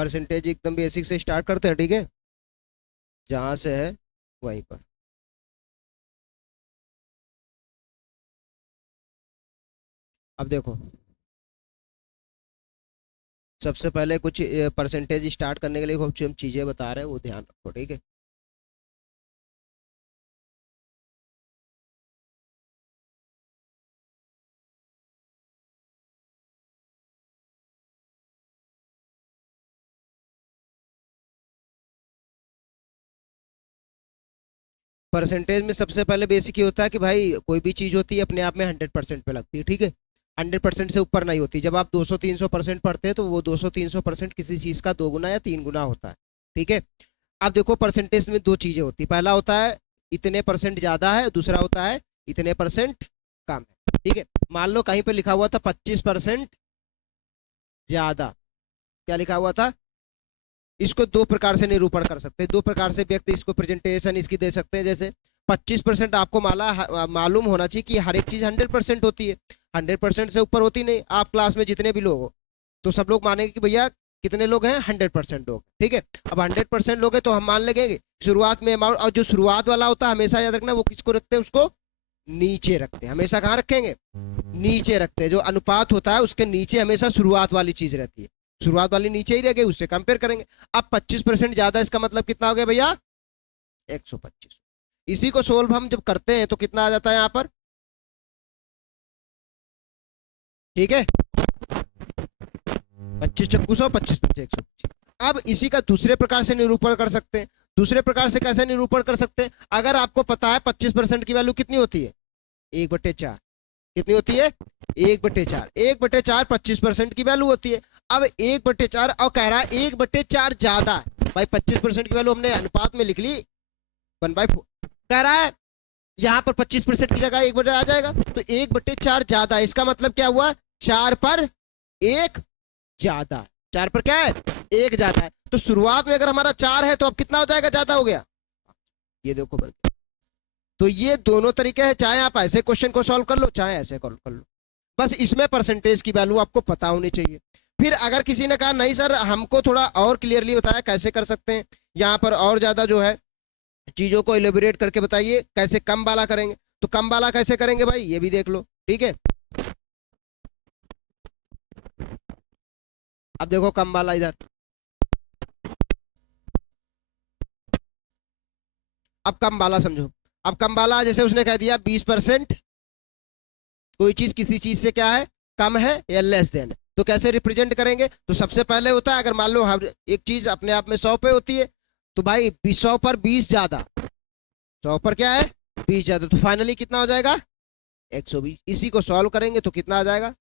Percentage एकदम basic से start करते हैं, ठीक है, जहां से है वहीं पर। अब देखो, सबसे पहले कुछ परसेंटेज स्टार्ट करने के लिए कुछ हम चीजें बता रहे हैं, वो ध्यान रखो, ठीक है। परसेंटेज में सबसे पहले बेसिक ये होता है कि भाई कोई भी चीज होती है अपने आप में 100% पे लगती है, ठीक है। 100% से ऊपर नहीं होती। जब आप 200-300% पढ़ते हैं तो वो 200-300% किसी चीज का 2 गुना या 3 गुना होता है, ठीक है। अब देखो, परसेंटेज में दो चीजें होती है। पहला होता है इतने परसेंट ज्यादा है, दूसरा होता है इतने परसेंट कम है, ठीक है। मान लो कहीं पे लिखा हुआ था 25% ज्यादा, क्या लिखा हुआ था? इसको दो प्रकार से निरूपण कर सकते हैं, दो प्रकार से व्यक्ति इसको प्रेजेंटेशन इसकी दे सकते हैं। जैसे 25% आपको मालूम होना चाहिए कि हर एक चीज 100% होती है, 100% से ऊपर होती नहीं। आप क्लास में जितने भी लोग हो तो सब लोग मानेंगे कि भैया कितने लोग हैं, 100% लोग, ठीक है। अब 100% लोग हैं तो हम मान लेंगे शुरुआत में अमाउंट, और जो शुरुआत वाला होता है हमेशा याद रखना वो किसको रखते हैं, उसको नीचे रखते हैं। हमेशा कहाँ रखेंगे? नीचे रखते हैं। जो अनुपात होता है उसके नीचे हमेशा शुरुआत वाली चीज रहती है, शुरुआत वाली नीचे ही रह गई, उससे कंपेयर करेंगे। अब 25% ज्यादा, इसका मतलब कितना हो गया भैया? 125। इसी को सोल्व हम जब करते हैं तो कितना आ जाता है यहाँ पर, ठीक है, 25 चक्कू 100, 25 125। अब इसी का दूसरे प्रकार से निरूपण कर सकते हैं। दूसरे प्रकार से कैसे निरूपण कर सकते हैं? अगर आपको पता है 25% की वैल्यू कितनी होती है, 1/4, कितनी होती है? 1/4, 1/4 25% की वैल्यू होती है। अब 1/4 और कह रहा है 1/4 ज्यादा है। भाई 25% की वैल्यू हमने अनुपात में लिख ली 1/4, कह रहा है यहां पर 25% की जगह 1/4 आ जाएगा, तो 1/4 ज्यादा है। इसका मतलब क्या हुआ? 4 पर 1 ज्यादा है। 4 पर क्या है? 1 ज्यादा है। तो शुरुआत में अगर हमारा 4 है तो अब कितना हो जाएगा, ज्यादा हो गया, ये देखो बन। तो ये दोनों तरीके हैं, चाहे आप ऐसे क्वेश्चन को सॉल्व कर लो चाहे ऐसे कर लो, बस इसमें परसेंटेज की वैल्यू आपको पता होनी चाहिए। फिर अगर किसी ने कहा नहीं सर हमको थोड़ा और क्लियरली बताया कैसे कर सकते हैं, यहाँ पर और ज्यादा जो है चीजों को इलेबोरेट करके बताइए कैसे कम वाला करेंगे, तो कम वाला कैसे करेंगे भाई ये भी देख लो, ठीक है। अब देखो कम वाला इधर, अब कम वाला समझो। अब कम वाला जैसे उसने कह दिया 20% कोई चीज किसी चीज से क्या है, कम है या लेस देन, तो कैसे रिप्रेजेंट करेंगे? तो सबसे पहले होता है अगर मान लो हर एक चीज अपने आप में 100 पे होती है तो भाई 100 पर 20 ज्यादा, 100 पर क्या है 20 ज्यादा, तो फाइनली कितना हो जाएगा 120। इसी को सॉल्व करेंगे तो कितना आ जाएगा,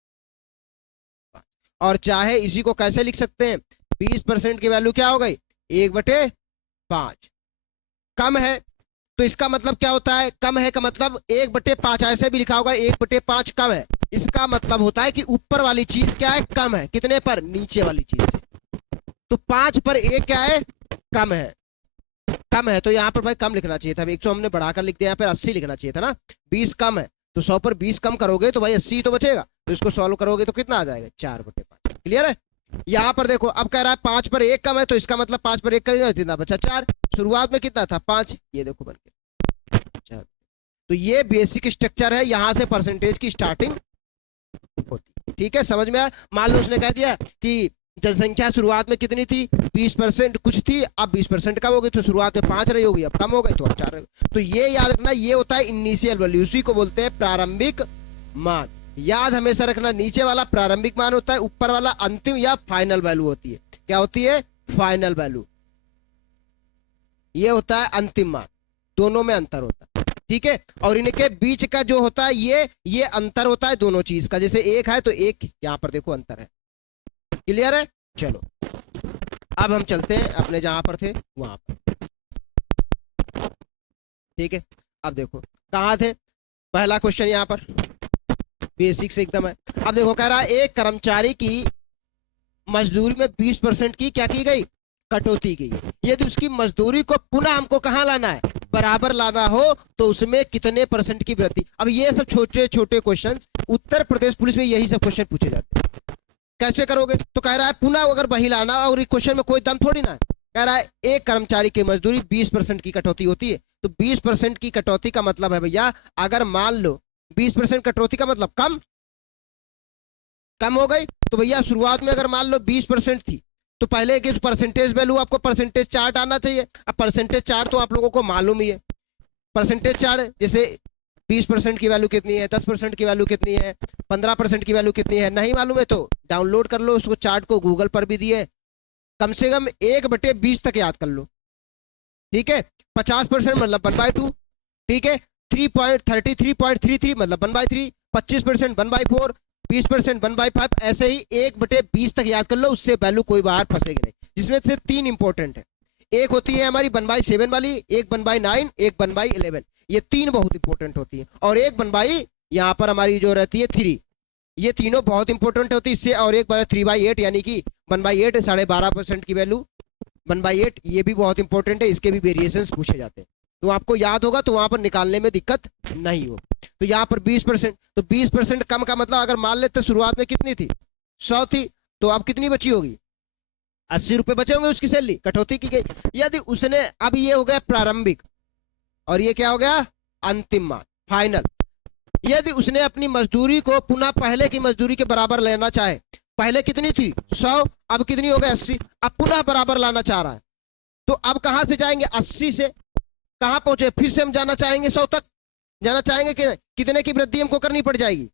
और चाहे इसी को कैसे लिख सकते हैं, 20% की वैल्यू क्या हो गई 1/5, कम है तो इसका मतलब क्या होता है, कम है का मतलब 1/5, ऐसे भी लिखा होगा 1/5 कम है। इसका मतलब होता है कि ऊपर वाली चीज क्या है, कम है, कितने पर, नीचे वाली चीज से। तो 5 पर 1 क्या है, कम है, कम है, तो यहाँ पर भाई कम लिखना चाहिए था। 100 हमने बढ़ाकर लिख दिया, यहाँ पर 80 लिखना चाहिए था ना। 20 कम है तो 100 पर 20 कम करोगे तो भाई 80 तो बचेगा, तो इसको सॉल्व करोगे तो कितना आ जाएगा 4/5। क्लियर है? यहाँ पर देखो अब कह रहा है 5 पर 1 कम है, तो इसका मतलब 5 पर 1 का कितना बचा 4, शुरुआत में कितना था 5, ये देखो बन के। तो ये बेसिक स्ट्रक्चर है, यहां से परसेंटेज की स्टार्टिंग होती, ठीक है, समझ में आया? मान लो उसने कह दिया कि जनसंख्या शुरुआत में कितनी थी 20% कुछ थी, अब 20% कम हो गई, तो शुरुआत में 5 रही होगी, अब कम हो गई तो अब 4 रही। तो ये याद रखना, ये होता है इनिशियल वैल्यू, उसी को बोलते हैं प्रारंभिक मान। याद हमेशा रखना, नीचे वाला प्रारंभिक मान होता है, ऊपर वाला अंतिम या फाइनल वैल्यू होती है। क्या होती है? Final value. ये होता है अंतिम मान, दोनों में अंतर होता है, ठीक है। और इनके बीच का जो होता है ये अंतर होता है दोनों चीज का, जैसे 1 है तो 1 यहां पर देखो अंतर है। क्लियर है? चलो अब हम चलते हैं अपने जहां पर थे वहां पर, ठीक है। अब देखो कहां थे, पहला क्वेश्चन यहां पर बेसिक से एकदम है। अब देखो कह रहा है एक कर्मचारी की मजदूरी में 20% की क्या की गई, कटौती की। यदि उसकी मजदूरी को पुनः हमको कहां लाना है, बराबर लाना हो, तो उसमें कितने % की वृद्धि। अब ये सब छोटे छोटे क्वेश्चंस उत्तर प्रदेश पुलिस में यही सब क्वेश्चन पूछे जाते हैं, कैसे करोगे? तो कह रहा है पुनः अगर वही लाना, और क्वेश्चन में कोई दम थोड़ी ना है। कह रहा है एक कर्मचारी की मजदूरी 20% की कटौती होती है। तो 20% की कटौती का मतलब है भैया, अगर मान लो 20% कटौती का मतलब कम हो गई, तो भैया शुरुआत में अगर मान लो 20% थी, तो पहले की परसेंटेज वैल्यू आपको परसेंटेज चार्ट आना चाहिए। अब परसेंटेज चार्ट तो आप लोगों को मालूम ही है। परसेंटेज चार्ट जैसे 20% की वैल्यू कितनी है, 10% की वैल्यू कितनी है, 15% की वैल्यू कितनी है, नहीं मालूम है तो डाउनलोड कर लो उसको, चार्ट को गूगल पर भी दिए, कम से कम 1/20 तक याद कर लो। ठीक है, 50% मतलब 1/2। ठीक है, 3.33 मतलब 1/3, 25% 1/4, 20% 1/5, ऐसे ही 1/20 तक याद कर लो, उससे वैल्यू कोई बाहर फंसेगी नहीं। जिसमें से 3 इंपॉर्टेंट है, एक होती है हमारी 1/7 वाली, एक 1/9, एक 1/11, ये 3 बहुत इंपॉर्टेंट होती है। और एक 1/ यहाँ पर हमारी जो रहती है 3, ये तीनों बहुत इंपॉर्टेंट होती है इससे। और एक 3/8 यानी कि 1/8 12.5% की वैल्यू 1/8, ये भी बहुत इंपॉर्टेंट है, इसके भी वेरिएशंस पूछे जाते हैं। तो आपको याद होगा तो वहां पर निकालने में दिक्कत नहीं हो। तो यहाँ पर 20%, तो 20% कम का मतलब अगर मान लेते शुरुआत में कितनी थी, 100 थी, तो अब कितनी बची होगी, 80 रुपए बचे होंगे, उसकी सैलरी कटौती की गई। यदि उसने, अब ये हो गया प्रारंभिक, और ये क्या हो गया, अंतिम मान, फाइनल। यदि उसने अपनी मजदूरी को पुनः पहले की मजदूरी के बराबर लेना चाहे, पहले कितनी थी 100, अब कितनी हो गई 80, अब पुनः बराबर लाना चाह रहा है, तो अब कहां से जाएंगे, 80 से कहां पहुंचे, फिर से हम जाना चाहेंगे 100 तक जाना चाहेंगे कि कितने की वृद्धि हमको करनी पड़ जाएगी,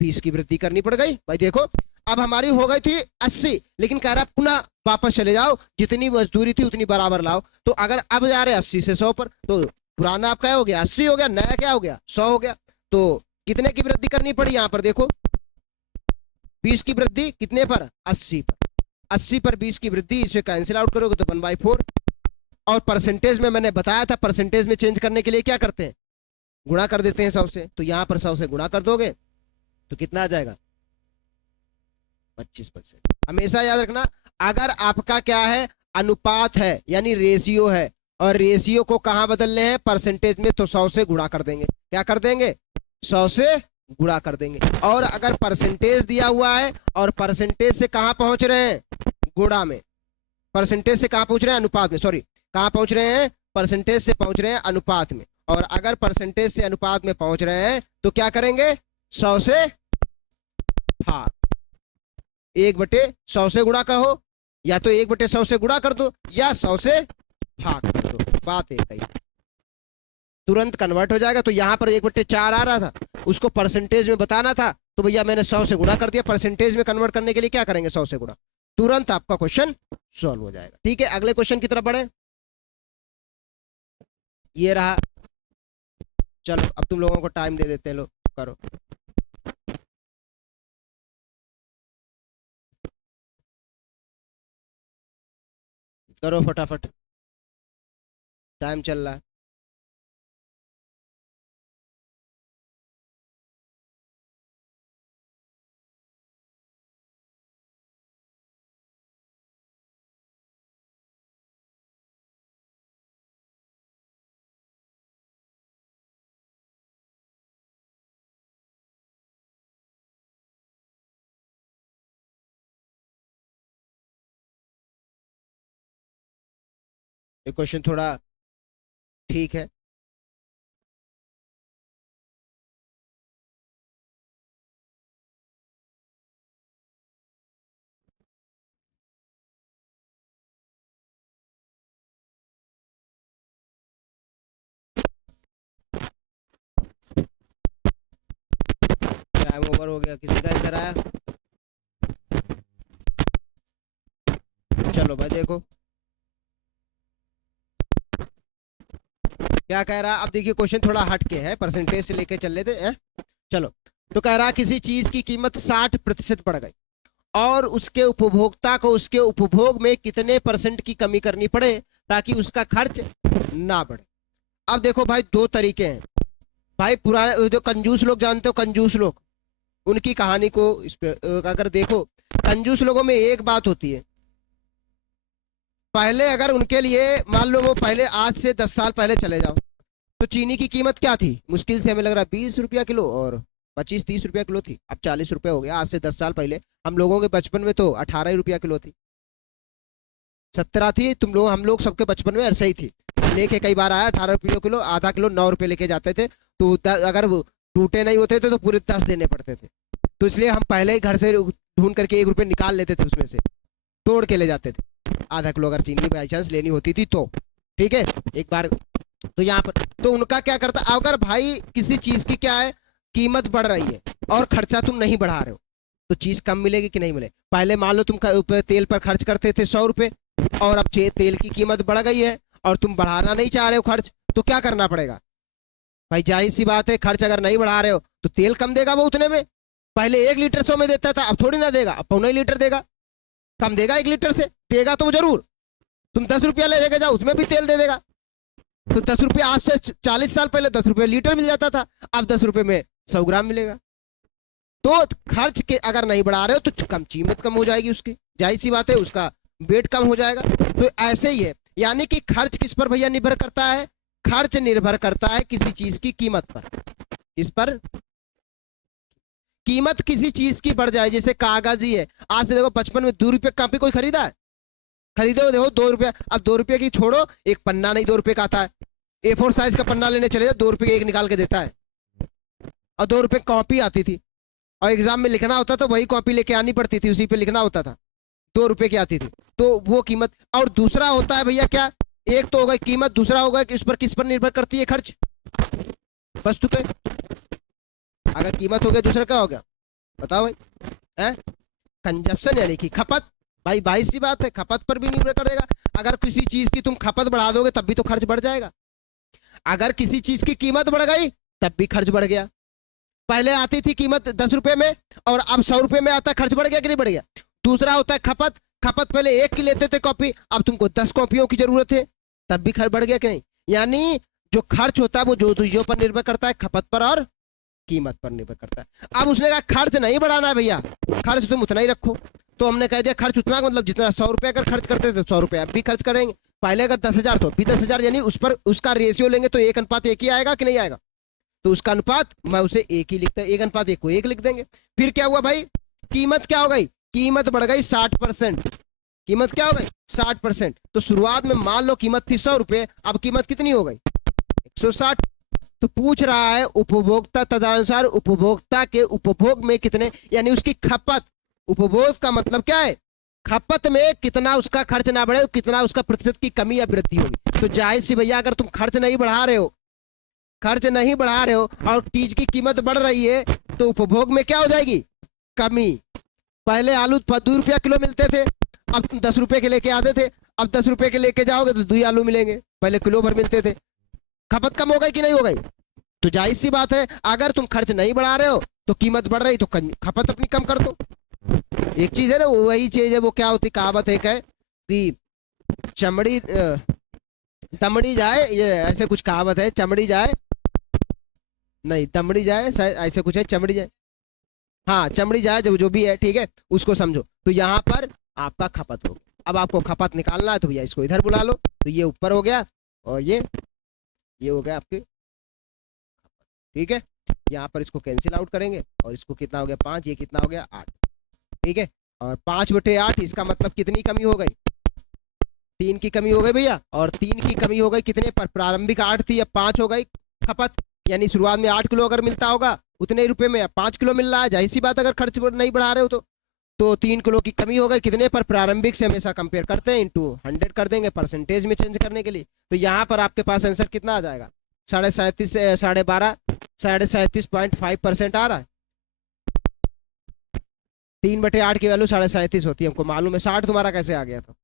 20 की वृद्धि करनी पड़ गई। भाई देखो अब हमारी हो गई थी 80, लेकिन कह रहा पुनः वापस चले जाओ, जितनी मजदूरी थी उतनी बराबर लाओ। तो अगर अब जा रहे 80 से 100 पर, तो पुराना आपका हो गया 80 हो गया, नया क्या हो गया 100 हो गया। तो कितने की वृद्धि करनी पड़ी, यहां पर देखो 20 की वृद्धि कितने पर, 80 पर, 80 पर 20 की वृद्धि, इसे कैंसिल आउट करोगे तो 1/4। और परसेंटेज में मैंने बताया था, परसेंटेज में चेंज करने के लिए क्या करते हैं, गुणा कर देते हैं 100 से। तो यहां पर 100 से गुणा कर दोगे तो कितना आ जाएगा, 25%। हमेशा याद रखना, अगर आपका क्या है, अनुपात है यानी रेशियो है, और रेशियो को कहां बदलने हैं, परसेंटेज में, तो 100 से गुणा कर देंगे। क्या कर देंगे, 100 से गुणा कर देंगे। और अगर परसेंटेज दिया हुआ है और परसेंटेज से कहां पहुंच रहे हैं, गुणा में, परसेंटेज से कहां पहुंच रहे हैं, अनुपात में, सॉरी कहां पहुंच रहे हैं, परसेंटेज से पहुंच रहे हैं अनुपात में। और अगर परसेंटेज से अनुपात में पहुंच रहे हैं तो क्या करेंगे, 100 से भाग, 1/100 से गुणा कहो, या तो 1/100 से गुणा कर दो, या 100 से भाग कर दो, बात एक ही, तुरंत कन्वर्ट हो जाएगा। तो यहां पर 1/4 आ रहा था, उसको परसेंटेज में बताना था, तो भैया मैंने 100 से गुणा कर दिया। परसेंटेज में कन्वर्ट करने के लिए क्या करेंगे, 100 से गुणा, तुरंत आपका क्वेश्चन सॉल्व हो जाएगा। ठीक है, अगले क्वेश्चन की तरफ बढ़े। ये रहा, चलो अब तुम लोगों को टाइम दे देते हैं, लो करो। करो फटाफट, टाइम चल रहा है। ये क्वेश्चन थोड़ा ठीक है। टाइम ओवर हो गया, किसी का आंसर आया, चलो भाई देखो क्या कह रहा है। अब देखिए क्वेश्चन थोड़ा हटके है, परसेंटेज से लेके चल लेते हैं। चलो, तो कह रहा किसी चीज की कीमत 60% बढ़ गई और उसके उपभोक्ता को उसके उपभोग में कितने % की कमी करनी पड़े ताकि उसका खर्च ना बढ़े। अब देखो भाई दो तरीके हैं भाई, पुराने जो कंजूस लोग जानते हो, कंजूस लोग, उनकी कहानी को इस पे अगर देखो, कंजूस लोगों में एक बात होती है, पहले अगर उनके लिए मान लो वो पहले आज से 10 साल पहले चले जाओ, तो चीनी की कीमत क्या थी, मुश्किल से हमें लग रहा है 20 रुपया किलो, और 25-30 रुपया किलो थी, अब 40 रुपये हो गया। आज से 10 साल पहले हम लोगों के बचपन में तो 18 रुपया किलो थी, 17 थी। तुम लोग हम लोग सबके बचपन में ऐसे ही थी। लेके कई बार आया 18 रुपये किलो, आधा किलो 9 रुपये लेके जाते थे। तो अगर वो टूटे नहीं होते थे तो पूरे 10 देने पड़ते थे। तो इसलिए हम पहले ही घर से ढूंढ करके 1 रुपये निकाल लेते थे, उसमें से तोड़ के ले जाते थे आधा किलो, अगर चीनी बाई चांस लेनी होती थी तो। ठीक है, एक बार तो यहाँ पर तो उनका क्या करता, अगर भाई किसी चीज की क्या है कीमत बढ़ रही है और खर्चा तुम नहीं बढ़ा रहे हो तो चीज कम मिलेगी कि नहीं मिले। पहले मान लो तुम तेल पर खर्च करते थे 100 रुपए, और अब तेल की कीमत बढ़ गई है और तुम बढ़ाना नहीं चाह रहे हो खर्च, तो क्या करना पड़ेगा भाई? जाहिर सी बात है, खर्च अगर नहीं बढ़ा रहे हो तो तेल कम देगा वो उतने में। पहले 1 लीटर 100 में देता था, अब थोड़ी ना देगा, अब पौना लीटर देगा, कम देगा 1 लीटर से, देगा तो जरूर। तुम 10 रुपया ले जाओ उसमें भी तेल दे देगा। तो 10 रुपया, आज से 40 साल पहले 10 रुपये लीटर मिल जाता था, अब 10 रुपये में 100 ग्राम मिलेगा। तो खर्च के अगर नहीं बढ़ा रहे हो तो कम कीमत कम हो जाएगी उसकी, जाहिर सी बात है, उसका वेट कम हो जाएगा। तो ऐसे ही है, यानी कि खर्च किस पर भैया निर्भर करता है? खर्च निर्भर करता है किसी चीज की कीमत पर। इस पर कीमत किसी चीज की बढ़ जाए, जैसे कागज ही है, आज से देखो 55 में 2 रुपये कॉपी कोई खरीदा है? खरीदे हो, देखो 2 रुपया, अब 2 रुपये की छोड़ो, एक पन्ना नहीं 2 रुपये का आता है, A4 साइज का पन्ना लेने चले जाओ 2 रुपये एक निकाल के देता है। और 2 रुपये कॉपी आती थी, और एग्जाम में लिखना होता तो वही कॉपी लेके आनी पड़ती थी, उसी पे लिखना होता था, 2 रुपये की आती थी। तो वो कीमत, और दूसरा होता है भैया क्या, एक तो होगा कीमत, दूसरा होगा कि उस पर किस पर निर्भर करती है खर्च, वस्तु पे। अगर कीमत हो गया, दूसरा क्या हो गया बताओ भाई? है कंजप्शन, यानी कि खपत। भाई 22 सी बात है, खपत पर भी निर्भर करेगा। अगर किसी चीज की तुम खपत बढ़ा दोगे तब भी तो खर्च बढ़ जाएगा। अगर किसी चीज की कीमत बढ़ गई तब भी खर्च बढ़ गया। पहले आती थी कीमत 10 रुपए में और अब 100 रुपए में आता है, खर्च बढ़ गया कि नहीं बढ़ गया? दूसरा होता है खपत, खपत पहले 1 की लेते थे कॉपी, अब तुमको 10 कॉपियों की जरूरत है, तब भी खर्च बढ़ गया कि नहीं? यानी जो खर्च होता है वो जो चीजों पर निर्भर करता है, खपत पर और कीमत पर निर्भर करता है। अब उसने कहा खर्च नहीं बढ़ाना है भैया, खर्च तुम उतना ही रखो। तो हमने कह दिया खर्च उतना, मतलब जितना 100 रुपए अगर खर्च करते थे 100 रुपए अब भी खर्च करेंगे। पहले अगर 10,000 तो अभी 10,000, यानी उस पर उसका रेशियो लेंगे तो 1:1 ही आएगा कि नहीं आएगा? तो उसका अनुपात मैं उसे 1 ही लिखता, 1:1 को 1 लिख देंगे। फिर क्या हुआ भाई, कीमत क्या हो गई? कीमत बढ़ गई 60%। कीमत क्या हो गई? 60%। तो शुरुआत में मान लो कीमत थी 100 रुपए, अब कीमत कितनी हो गई? 160। तो पूछ रहा है उपभोक्ता, तदनुसार उपभोक्ता के उपभोग में कितने, यानी उसकी खपत, उपभोग का मतलब क्या है? खपत में कितना उसका खर्च ना बढ़े, कितना उसका प्रतिशत की कमी या वृद्धि होगी। तो जाहिर सी भैया, अगर तुम खर्च नहीं बढ़ा रहे हो, खर्च नहीं बढ़ा रहे हो और चीज की कीमत बढ़ रही है, तो उपभोग में क्या हो जाएगी? कमी। पहले आलू 2 रुपया किलो मिलते थे, अब तुम 10 रुपए के लेके आते थे, अब 10 रुपए के लेके जाओगे तो 2 आलू मिलेंगे, पहले किलो भर मिलते थे। खपत कम हो गई कि नहीं हो गई? तो जाहिर सी बात है, अगर तुम खर्च नहीं बढ़ा रहे हो तो कीमत बढ़ रही, तो खपत अपनी कम कर दो। एक चीज है ना, वही चीज है, वो क्या होती, कहावत एक है कि चमड़ी दमड़ी जाए, ये ऐसे कुछ कहावत है, चमड़ी जाए, नहीं दमड़ी जाए, ऐसे कुछ है, चमड़ी जाए, हाँ चमड़ी जाए, जो भी है, ठीक है, उसको समझो। तो यहाँ पर आपका खपत हो, अब आपको खपत निकालना है तो भैया इसको इधर बुला लो, तो ये ऊपर हो गया और ये हो गया आपके, ठीक है। यहाँ पर इसको कैंसिल आउट करेंगे और इसको कितना हो गया 5, ये कितना हो गया 8, ठीक है। और 5/8 इसका मतलब कितनी कमी हो गई? 3 की कमी हो गई भैया, और 3 की कमी हो गई कितने पर? प्रारंभिक 8 थी, अब 5 हो गई खपत, यानी शुरुआत में 8 किलो अगर मिलता होगा उतने ही रुपए में, अब 5 किलो मिल रहा है, जाहिर सी बात अगर खर्च नहीं बढ़ा रहे हो तो 3 किलो की कमी हो गई कितने पर? प्रारंभिक से हमेशा कंपेयर करते हैं, इंटू 100 कर देंगे परसेंटेज में चेंज करने के लिए। तो यहाँ पर आपके पास आंसर कितना आ जाएगा? 37.5 से 12.5, 37.5% आ रहा है। 3/8 की वैल्यू 37.5 होती है, हमको मालूम है। 60 तुम्हारा कैसे आ गया था?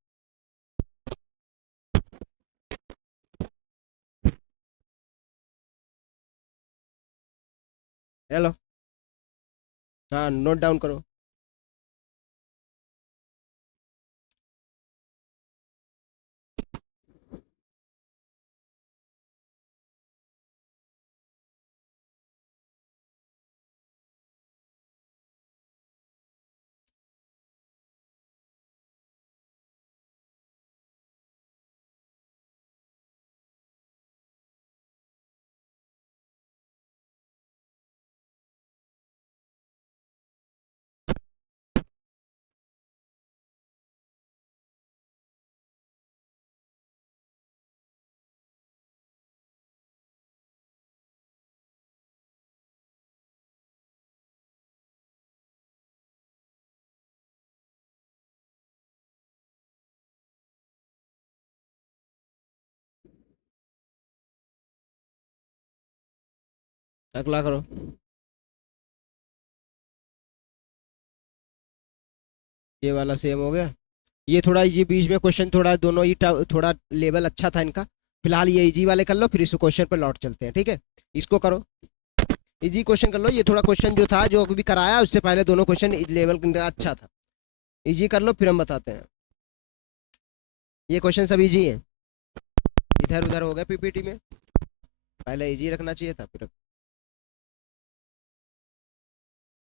हेलो, हाँ नोट डाउन करो। अगला करो। ये वाला सेम हो गया। ये थोड़ा इजी, बीच में क्वेश्चन थोड़ा दोनों ही थोड़ा लेवल अच्छा था इनका। फिलहाल ये इजी वाले कर लो, फिर इस क्वेश्चन पर लौट चलते हैं, ठीक है। इसको करो, इजी क्वेश्चन कर लो। ये थोड़ा क्वेश्चन जो था, जो अभी कराया, उससे पहले दोनों क्वेश्चन लेवल अच्छा था। इजी कर लो, फिर हम बताते हैं। ये क्वेश्चन सब इजी है, इधर उधर हो गए पीपीटी में, पहले इजी रखना चाहिए था फिर।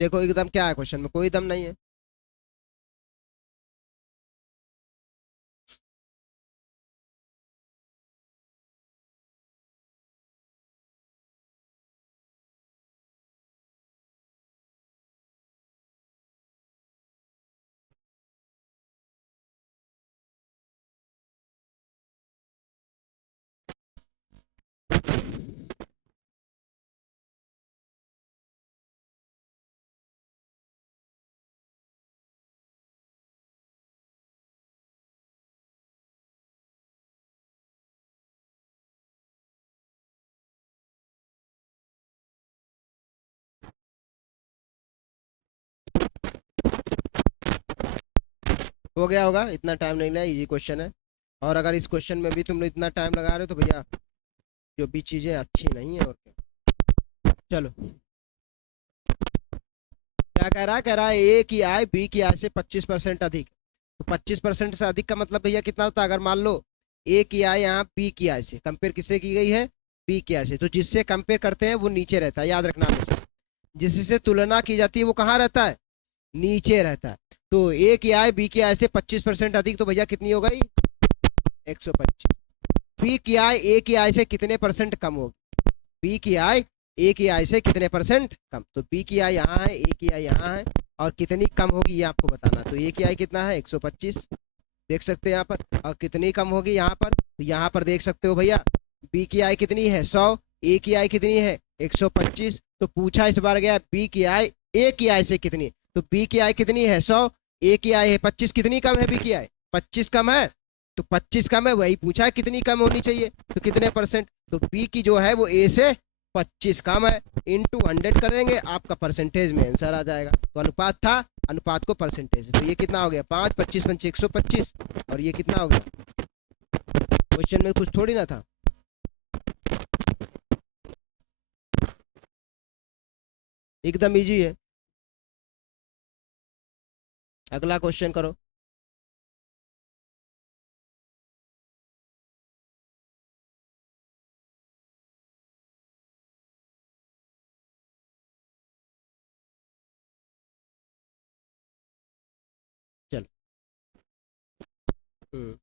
देखो एकदम क्या है क्वेश्चन में, कोई दम नहीं है। हो गया होगा, इतना टाइम नहीं लिया, इजी क्वेश्चन है। और अगर इस क्वेश्चन में भी तुम लोग इतना टाइम लगा रहे हो तो भैया जो भी चीज़ें अच्छी नहीं है। और क्या, चलो। क्या कह रहा है ए की आय बी की आय से 25% अधिक। तो 25% से अधिक का मतलब भैया कितना होता है? अगर मान लो ए की आय यहाँ बी की आय से कंपेयर किससे की गई है? बी की आय से। तो जिससे कंपेयर करते हैं वो नीचे रहता है, याद रखना हमेशा। जिससे तुलना की जाती है वो कहाँ रहता है? नीचे रहता है। तो ए की आय बी की आय से 25% अधिक, तो भैया कितनी हो गई? 125। बी की आय ए की आय से कितने परसेंट कम होगी? बी की आय ए की आय से कितने परसेंट कम? तो बी की आय यहाँ है, ए की आय यहाँ है, और कितनी कम होगी ये आपको बताना। तो ए की आय कितना है? 125, देख सकते हैं यहाँ पर। और कितनी कम होगी यहाँ पर? तो यहाँ पर देख सकते हो भैया, बी की आय कितनी है? 100, ए की आय कितनी है? 125। तो पूछा इस बार गया बी की आय ए की आय से कितनी। तो बी की आय कितनी है? 100, ए की आय है 25, कितनी कम है बी की आय? 25 कम है। तो 25 कम है, वही पूछा है कितनी कम होनी चाहिए, तो कितने परसेंट। तो बी की जो है वो ए से 25 कम है, इंटू 100 करेंगे, आपका परसेंटेज में आंसर आ जाएगा। तो अनुपात था, अनुपात को परसेंटेज में। तो ये कितना हो गया? 5, 25 पंचे 125। और ये कितना हो गया? क्वेश्चन में कुछ थोड़ी ना था, एकदम इजी है। अगला क्वेश्चन करो। चल। हम्म।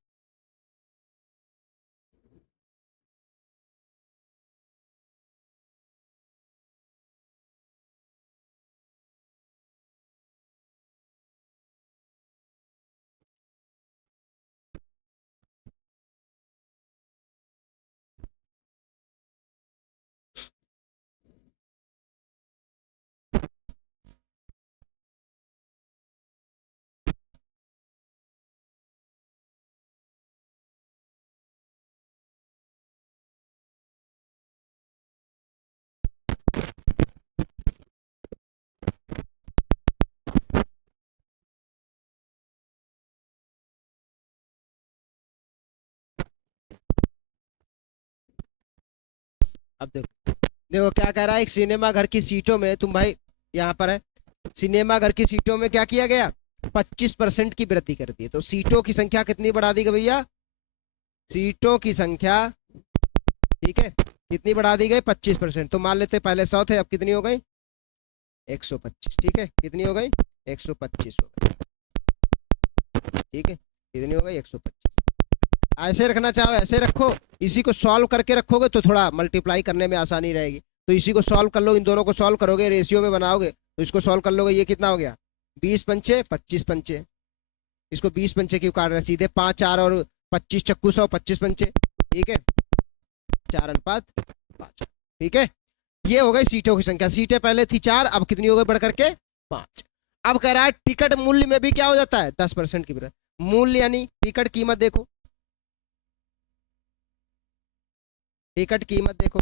अब देखो, देखो क्या कह रहा है। एक सिनेमा घर की सीटों में, तुम भाई यहाँ पर है, सिनेमा घर की सीटों में क्या किया गया? 25% की वृद्धि कर दी है। तो सीटों की संख्या कितनी बढ़ा दी गई भैया? सीटों की संख्या, ठीक है, कितनी बढ़ा दी गई? 25%। तो मान लेते पहले 100 थे, अब कितनी हो गई? 125। ठीक है, कितनी हो गई? 125 हो गई। ठीक है, कितनी हो गई? 125। ऐसे रखना चाहो ऐसे रखो, इसी को सॉल्व करके रखोगे तो थोड़ा मल्टीप्लाई करने में आसानी रहेगी। तो इसी को सॉल्व कर लो, इन दोनों को सॉल्व करोगे, रेशियो में बनाओगे, तो इसको सॉल्व कर लोगे। ये कितना हो गया? 20 पंचे 25 पंचे। इसको 20 पंचे क्यों काट रहे हैं? सीधे 5 4 और 25 चक्कू 100, 25 पंचे। ठीक है, 4 अनुपात 5। ठीक है, ये हो गई सीटों की संख्या। सीटें पहले थी 4, अब कितनी हो गई बढ़ करके? 5। अब कह रहा है टिकट मूल्य में भी क्या हो जाता है? 10% की वृद्धि। मूल्य यानी टिकट कीमत, देखो टिकट कीमत देखो,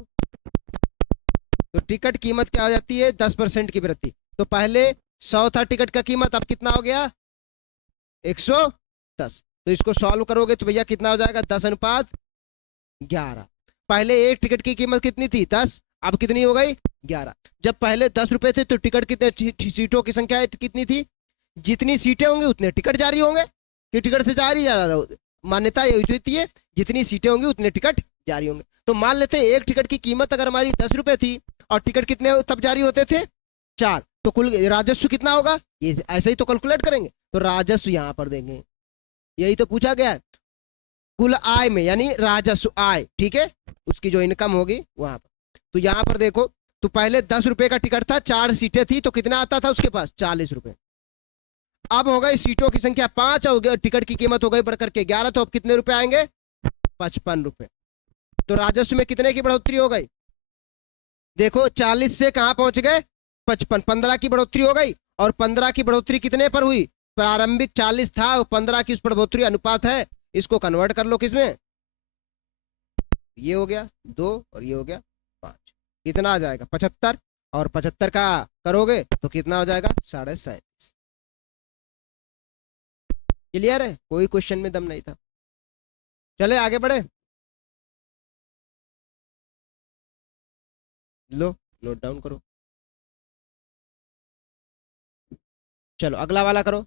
तो टिकट कीमत क्या हो जाती है 10% की वृद्धि। तो पहले 100 था टिकट का कीमत, अब कितना हो गया 110। तो इसको सॉल्व करोगे तो भैया कितना हो जाएगा 10:11। पहले एक टिकट की कीमत कितनी थी 10, अब कितनी हो गई 11। जब पहले 10 रुपए थे तो टिकट कितने सीटों की संख्या कितनी थी, जितनी सीटें होंगी उतने टिकट जारी होंगे, कि टिकट से जारी जा रहा था, मान्यता ये होती है जितनी सीटें होंगी उतने टिकट जारी होंगे। तो मान लेते हैं एक टिकट की कीमत अगर हमारी 10 रुपए थी और टिकट कितने तब जारी होते थे 4, तो कुल राजस्व कितना होगा, ये ऐसे ही तो कैलकुलेट करेंगे। तो राजस्व यहां पर देंगे, यही तो पूछा गया है, कुल आय में यानी राजस्व आय, ठीक है, उसकी जो इनकम होगी वहां पर। तो यहां पर देखो, तो पहले 10 रुपए का टिकट था, 4 सीटें थी, तो कितना आता था उसके पास 40 रुपए। अब हो गई सीटों की संख्या 5 हो गई, टिकट की कीमत हो गई बढ़कर के 11, तो अब कितने रुपए आएंगे 55 रुपए। तो राजस्व में कितने की बढ़ोतरी हो गई, देखो 40 से कहां पहुंच गए 55, 15 की बढ़ोतरी हो गई। और 15 की बढ़ोतरी कितने पर हुई, प्रारंभिक 40 था, 15 की उस पर बढ़ोतरी अनुपात है, इसको कन्वर्ट कर लो किसमें, ये हो गया 2 और ये हो गया 5, कितना आ जाएगा 75, और 75 का करोगे तो कितना हो जाएगा 37.5। क्लियर है, कोई क्वेश्चन में दम नहीं था। चले आगे बढ़े, लो नोट डाउन करो, चलो अगला वाला करो।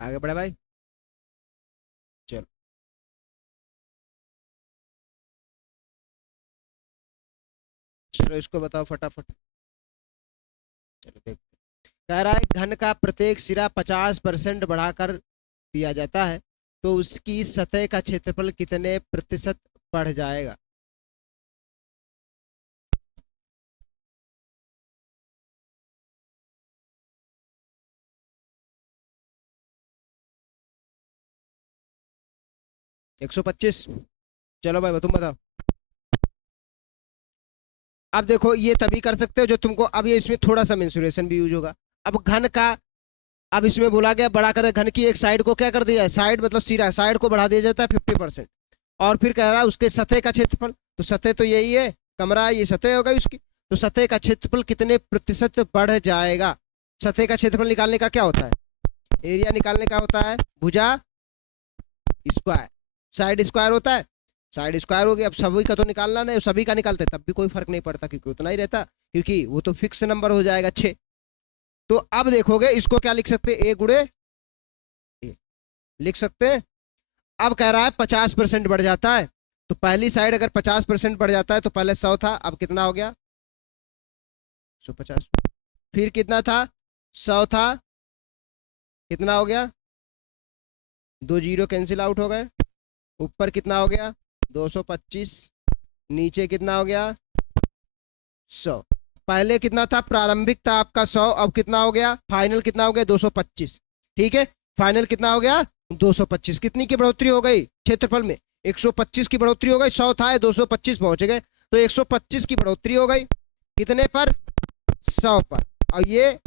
आगे बढ़े भाई, चलो चलो इसको बताओ फटाफट। चलो देख, कह रहा है घन का प्रत्येक सिरा 50% बढ़ाकर दिया जाता है तो उसकी सतह का क्षेत्रफल कितने प्रतिशत बढ़ जाएगा। — 125। चलो भाई तुम बताओ। अब देखो ये तभी कर सकते हो जो तुमको, अब ये इसमें थोड़ा सा मेंसुरेशन भी यूज होगा। अब घन का, अब इसमें बोला गया बड़ा कर, घन की एक साइड को क्या कर दिया है, साइड मतलब सिरा, साइड को बढ़ा दिया जाता है 50%। और फिर कह रहा है उसके सतह का क्षेत्रफल, तो सतह तो यही है कमरा, ये सतह होगा उसकी, तो सतह का क्षेत्रफल कितने प्रतिशत बढ़ जाएगा। सतह का क्षेत्रफल निकालने का क्या होता है, एरिया निकालने का होता है भुजा स्क्वायर, साइड स्क्वायर होता है, साइड स्क्वायर हो गया। अब सभी का तो निकालना नहीं, सभी का निकालते तब भी कोई फर्क नहीं पड़ता क्योंकि उतना ही रहता, क्योंकि वो तो फिक्स नंबर हो जाएगा 6। तो अब देखोगे इसको क्या लिख सकते हैं, ए गुड़े ए लिख सकते हैं। अब कह रहा है 50% बढ़ जाता है, तो पहली साइड अगर 50% बढ़ जाता है तो पहले 100 था, अब कितना हो गया 150, फिर कितना था 100 था, कितना हो गया 2 जीरो कैंसिल आउट हो गए, ऊपर कितना हो गया 225, नीचे कितना हो गया 100। पहले कितना था, प्रारंभिक था आपका 100, अब कितना हो गया फाइनल, कितना हो गया 225, ठीक है, फाइनल कितना हो गया 225। कितनी की बढ़ोतरी हो गई क्षेत्रफल में, 125 की बढ़ोतरी हो गई, 100 था 225 पहुंच गए, तो 125 की बढ़ोतरी हो गई कितने पर 100 पर। और ये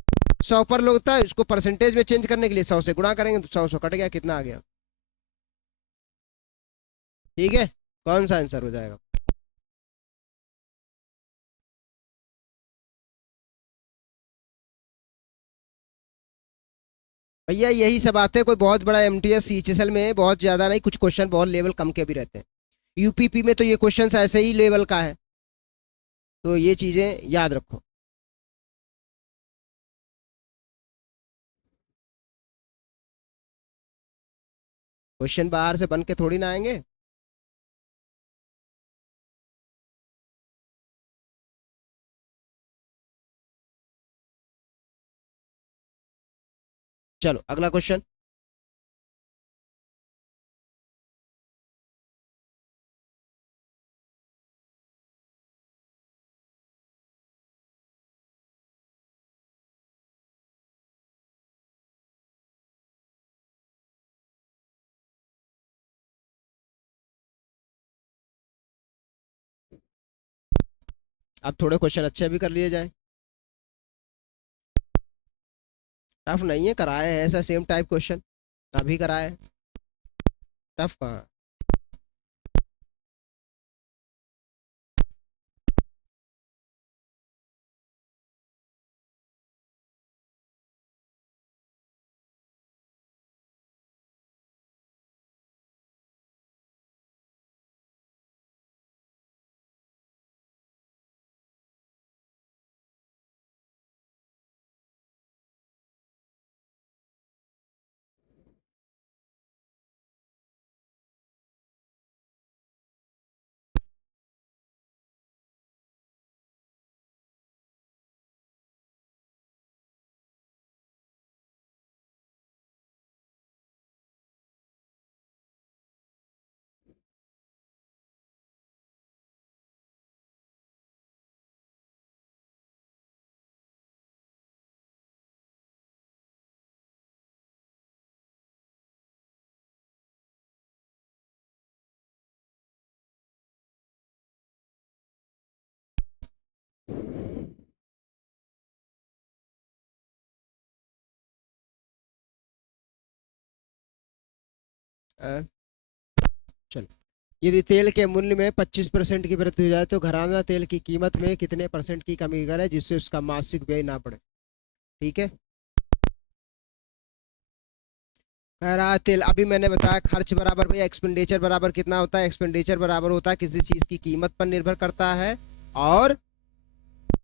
100 पर लगता है, इसको परसेंटेज में चेंज करने के लिए 100 से गुणा करेंगे तो 100 कट गया, कितना आ गया, ठीक है, कौन सा आंसर हो जाएगा। भैया यही सब आते, कोई बहुत बड़ा एमटीएस सीएचएसएल में बहुत ज्यादा नहीं, कुछ क्वेश्चन बहुत लेवल कम के भी रहते हैं, यूपीपी में तो ये क्वेश्चन ऐसे ही लेवल का है, तो ये चीजें याद रखो। क्वेश्चन बाहर से बन के थोड़ी ना आएंगे। चलो अगला क्वेश्चन। अब थोड़े क्वेश्चन अच्छे भी कर लिए जाए, टफ नहीं है, कराए हैं ऐसा सेम टाइप क्वेश्चन अभी कराए, टफ कहाँ। अ, चलो, यदि तेल के मूल्य में 25% की वृद्धि हो जाए तो घराना तेल की कीमत में कितने परसेंट की कमी करे जिससे उसका मासिक व्यय ना बढ़े। ठीक है, कह रहा है तेल, अभी मैंने बताया खर्च बराबर भैया एक्सपेंडिचर बराबर कितना होता है, एक्सपेंडिचर बराबर होता है किसी चीज की कीमत पर निर्भर करता है और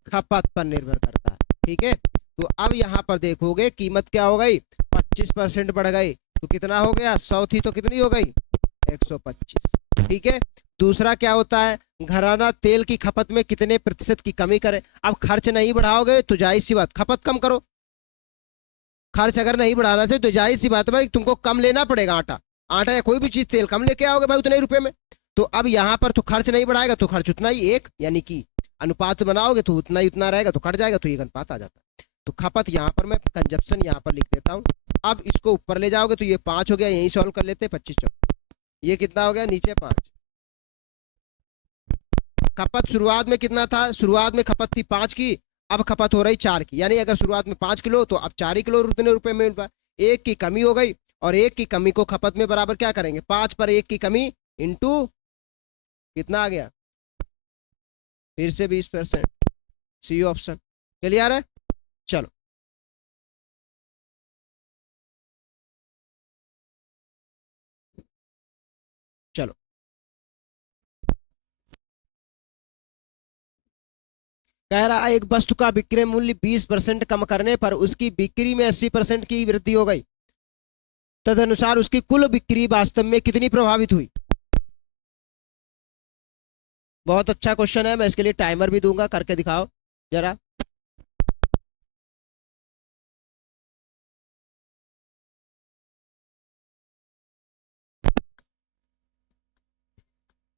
खपत पर निर्भर करता है। ठीक है, तो अब यहाँ पर देखोगे कीमत क्या हो गई, 25% बढ़ गई तो कितना हो गया, 100 थी तो कितनी हो गई, 125। ठीक है, दूसरा क्या होता है, घराना तेल की खपत में कितने प्रतिशत की कमी करे। अब खर्च नहीं बढ़ाओगे तो जाहिर सी बात खपत कम करो, खर्च अगर नहीं बढ़ाना चाहिए तो जाहिर सी बात है भाई तुमको कम लेना पड़ेगा, आटा आटा या कोई भी चीज तेल कम लेके आओगे भाई उतने ही रुपए में। तो अब यहाँ पर तो खर्च नहीं बढ़ाएगा तो खर्च उतना ही, एक यानी कि अनुपात बनाओगे तो उतना ही उतना रहेगा तो कट जाएगा तो एक अनुपात आ जाता है। तो खपत यहाँ पर मैं कंजप्शन यहाँ पर लिख देता हूँ। अब इसको ऊपर ले जाओगे तो ये 5 हो गया, यही सॉल्व कर लेते हैं, 25 चौक ये कितना हो गया, नीचे 5। खपत शुरुआत में कितना था, शुरुआत में खपत थी 5 की, अब खपत हो रही 4 की, यानी अगर शुरुआत में 5 किलो तो अब 4 ही किलो उतने रुपए में मिल पाए, एक की कमी हो गई। और एक की कमी को खपत में बराबर क्या करेंगे, 5 पर एक की कमी इंटू कितना आ गया, फिर से 20%, सी ऑप्शन। क्लियर है, चलो चलो, कह रहा है एक वस्तु का विक्रय मूल्य 20% कम करने पर उसकी बिक्री में 80% की वृद्धि हो गई, तदनुसार उसकी कुल बिक्री वास्तव में कितनी प्रभावित हुई। बहुत अच्छा क्वेश्चन है, मैं इसके लिए टाइमर भी दूंगा, करके दिखाओ जरा।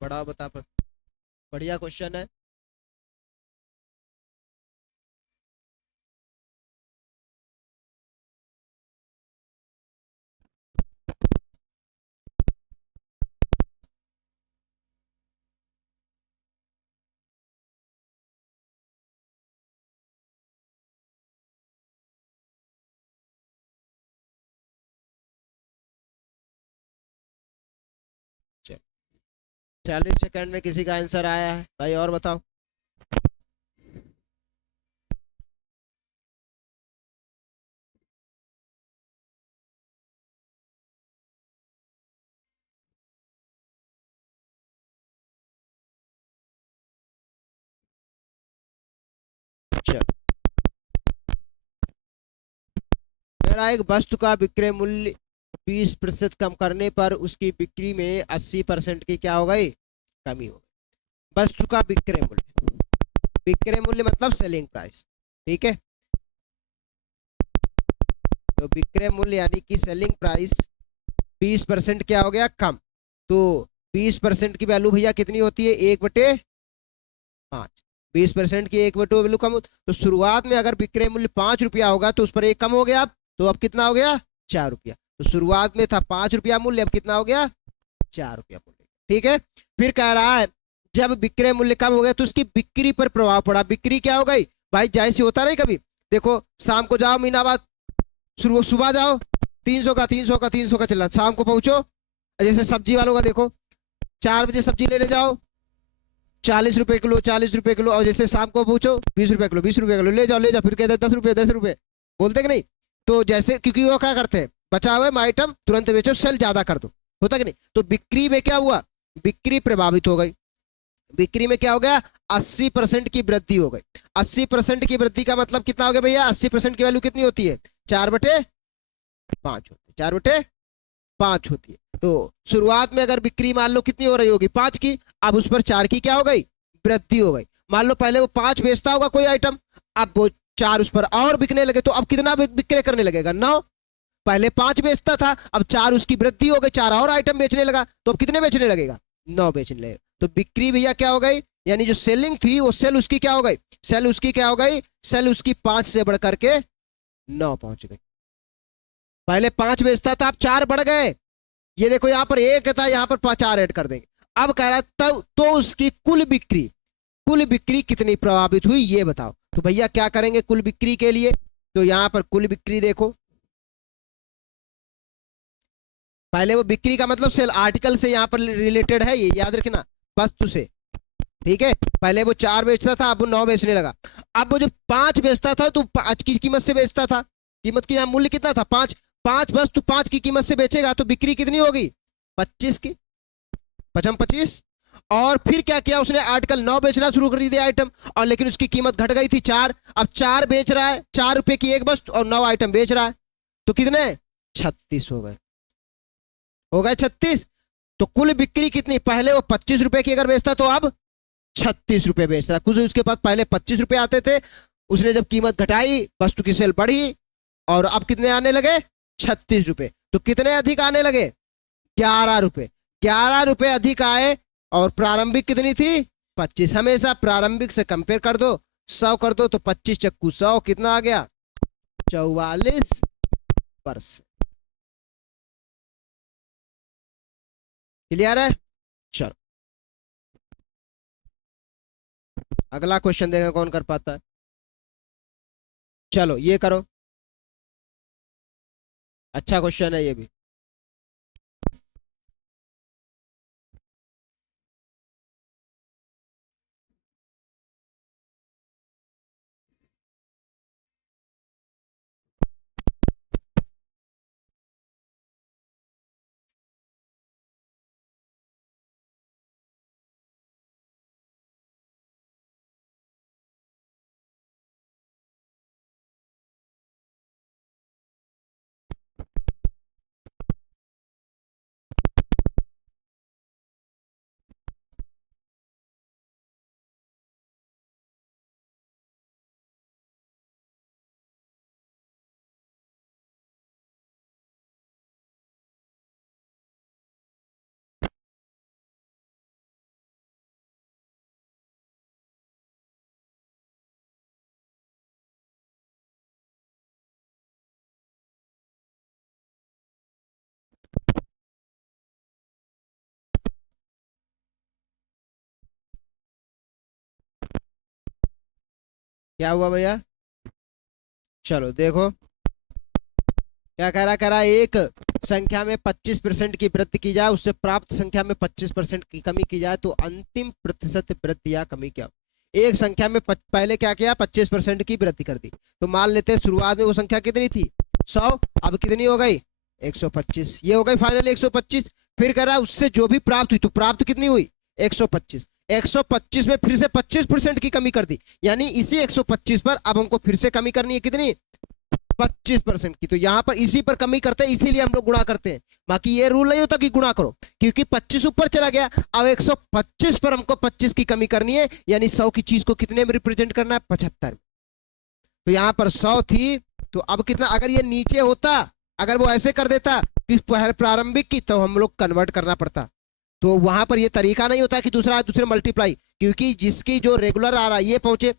बड़ा बता पर, बढ़िया क्वेश्चन है। चल, 40 सेकंड में किसी का आंसर आया है भाई, और बताओ। चल, मेरा एक वस्तु का विक्रय मूल्य 20% कम करने पर उसकी बिक्री में 80% की क्या हो गई, कमी हो गई। वस्तु का विक्रय मूल्य, विक्रय मूल्य मतलब सेलिंग प्राइस। ठीक है, तो विक्रय मूल्य यानी कि सेलिंग प्राइस 20% क्या हो गया, कम। तो 20% की वैल्यू भैया कितनी होती है, 1/5। 20% की 1/2 वैल्यू कम तो शुरुआत में अगर विक्रय मूल्य 5 रुपया होगा तो उस पर एक कम हो गया, तो अब कितना हो गया, 4 रुपया। तो शुरुआत में था 5 रुपया मूल्य, अब कितना हो गया, 4 रुपया मूल्य। ठीक है, फिर कह रहा है जब विक्रय मूल्य कम हो गया तो उसकी बिक्री पर प्रभाव पड़ा। बिक्री क्या हो गई भाई, जैसे होता नहीं कभी, देखो शाम को जाओ मीनाबाद, सुबह जाओ 300 का 300 का 300 का चल रहा, शाम को पहुंचो, जैसे सब्जी वालों का देखो 4 बजे सब्जी लेने जाओ 40 रुपए किलो 40 रुपए किलो, और जैसे शाम को पहुंचो 20 रुपए किलो 20 रुपए किलो, ले जाओ फिर कहते 10 रुपए बोलते कि नहीं। तो जैसे क्योंकि वो क्या करते हैं, बचा हुए आइटम तुरंत बेचो, सेल ज्यादा कर दो, होता कि नहीं। तो बिक्री में क्या हुआ, बिक्री प्रभावित हो गई। बिक्री में क्या हो गया, 80% की वृद्धि हो गई। 80% की वृद्धि का मतलब कितना हो गया भैया, 80% की वैल्यू कितनी होती है, 4/5 होती है, 4/5 होती है। तो शुरुआत में अगर बिक्री मान लो कितनी हो रही होगी 5 की, अब उस पर 4 की क्या हो गई, वृद्धि हो गई। मान लो पहले वो 5 बेचता होगा कोई आइटम, अब वो 4 उस पर और बिकने लगे, तो अब कितना विक्रय करने लगेगा, 9। पहले 5 बेचता था, अब 4 उसकी वृद्धि हो गई, 4 और आइटम बेचने लगा, तो अब कितने बेचने लगेगा, 9 बेचने लगेगा। तो बिक्री भैया क्या हो गई, यानी जो सेलिंग थी वो सेल उसकी क्या हो गई, सेल उसकी क्या हो गई, सेल उसकी 5 से बढ़ करके 9 पहुंच गई। पहले 5 बेचता था, अब 4 बढ़ गए, ये देखो यहां पर 1 था, यहां पर 4 ऐड कर देंगे। अब कह रहा तब तो उसकी कुल बिक्री कितनी प्रभावित हुई ये बताओ। तो भैया क्या करेंगे कुल बिक्री के लिए, तो यहां पर कुल बिक्री देखो, पहले वो बिक्री का मतलब सेल आर्टिकल से यहां पर रिलेटेड है, ये याद रखना, वस्तु से, ठीक है। पहले वो 4 बेचता था, अब वो 9 बेचने लगा। अब वो जो 5 बेचता था तो 5 की कीमत से बेचता था, कीमत की मूल्य कितना था 5 बस, तो 5 की कीमत से बेचेगा तो बिक्री कितनी होगी 25 की, 25। और फिर क्या किया उसने, आर्टिकल 9 बेचना शुरू कर दिया आइटम, और लेकिन उसकी कीमत घट गई थी 4, अब 4 बेच रहा है, 4 रुपए की एक वस्तु और 9 आइटम बेच रहा है, तो कितने 36 हो गए 36। तो कुल बिक्री कितनी, पहले वो 25 रुपए की अगर बेचता तो अब 36 रुपए बेच रहा है। कुछ उसके पास पहले 25 रुपए आते थे, उसने जब कीमत घटाई वस्तु की सेल बढ़ी, और अब कितने आने लगे 36 रुपए। तो कितने अधिक आने लगे 11 रुपए, 11 रुपए अधिक आए, और प्रारंभिक कितनी थी 25। हमेशा प्रारंभिक से कंपेयर कर दो, 100 कर दो तो 25 चक्कू 100 कितना आ गया 44%। क्लियर है, चलो अगला क्वेश्चन देखें कौन कर पाता है। चलो ये करो, अच्छा क्वेश्चन है ये भी। क्या हुआ भैया, चलो देखो क्या कह रहा है एक संख्या में 25% की वृद्धि की जाए, उससे प्राप्त संख्या में 25% की कमी की जाए तो अंतिम प्रतिशत वृद्धि या कमी क्या। एक संख्या में पहले क्या किया 25% की वृद्धि कर दी, तो मान लेते हैं शुरुआत में वो संख्या कितनी थी 100, अब कितनी हो गई 125, ये हो गई फाइनल 125। फिर कह रहा है उससे जो भी प्राप्त हुई, तो प्राप्त कितनी हुई 125, 125 में फिर से 25% की कमी कर दी, यानी इसी 125 पर अब हमको फिर से कमी करनी है कितनी 25% की। तो यहां पर इसी पर कमी करते हैं, इसीलिए हम लोग गुणा करते हैं, बाकी ये रूल नहीं होता कि गुणा करो, क्योंकि 25 ऊपर चला गया, अब 125 पर हमको 25 की कमी करनी है, यानी 100 की चीज को कितने में रिप्रेजेंट करना है 75। तो यहां पर 100 थी, तो अब कितना, अगर ये नीचे होता, अगर वो ऐसे कर देता कि प्रारंभिक की, तो हम लोग कन्वर्ट करना पड़ता, तो वहां पर ये तरीका नहीं होता कि दूसरे मल्टीप्लाई, क्योंकि जिसकी जो रेगुलर आ रहा है ये पहुंचे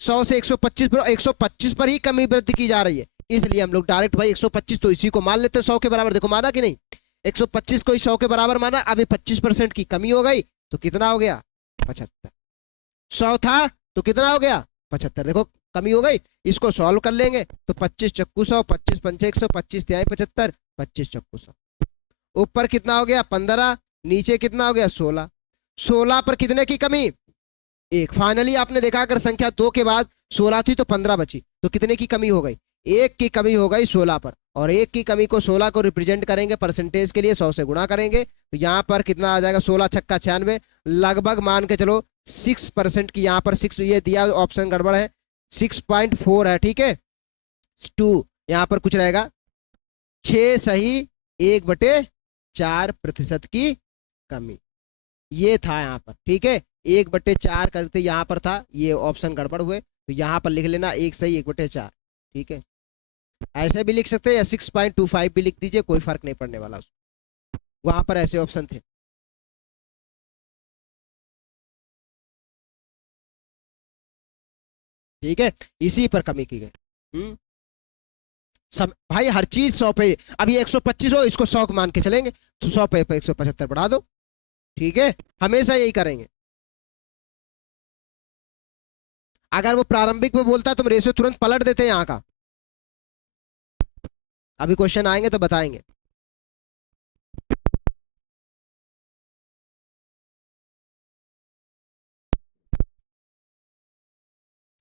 100 से 125 पर ही कमी वृद्धि की जा रही है, इसलिए हम लोग डायरेक्ट भाई 125 तो इसी को मान लेते हैं 100 के बराबर। देखो माना कि नहीं, 125 को 100 के बराबर माना, अभी 25% की कमी हो गई, तो कितना हो गया 75। 100 था तो कितना हो गया 75। देखो कमी हो गई। इसको सॉल्व कर लेंगे तो 25 चक्कू 100, 25 पंचे 100, 25 तिहाई 75, 25 चक्कू 100। ऊपर कितना हो गया 15, नीचे कितना हो गया 16। 16 पर कितने की कमी 1। फाइनली आपने देखा अगर संख्या 2 के बाद 16 थी तो 15 बची, तो कितने की कमी हो गई 1 की कमी हो गई 16 पर। और 1 की कमी को 16 को रिप्रेजेंट करेंगे परसेंटेज के लिए 100 से गुणा करेंगे तो यहाँ पर कितना आ जाएगा 16 छक्का 96, लगभग मान के चलो 6% की। यहाँ पर 6 ये दिया ऑप्शन गड़बड़ है, 6.4 है, ठीक है 2 यहाँ पर कुछ रहेगा 6 सही 1/4% की कमी। ये था यहाँ पर, ठीक है 1/4 करते यहाँ पर था, ये ऑप्शन गड़बड़ हुए तो यहाँ पर लिख लेना 1 सही 1/4, ठीक है। ऐसे भी लिख सकते हैं या 6.25 भी लिख दीजिए, कोई फर्क नहीं पड़ने वाला उसको, वहां पर ऐसे ऑप्शन थे। ठीक है इसी पर कमी की गई। सब भाई हर चीज 100 पे। अब ये 125 हो, इसको 100 मान के चलेंगे तो 100 पे 175 बढ़ा दो, ठीक है हमेशा यही करेंगे। अगर वो प्रारंभिक में बोलता है तो हम रेशियो तुरंत पलट देते हैं यहाँ का। अभी क्वेश्चन आएंगे तो बताएंगे।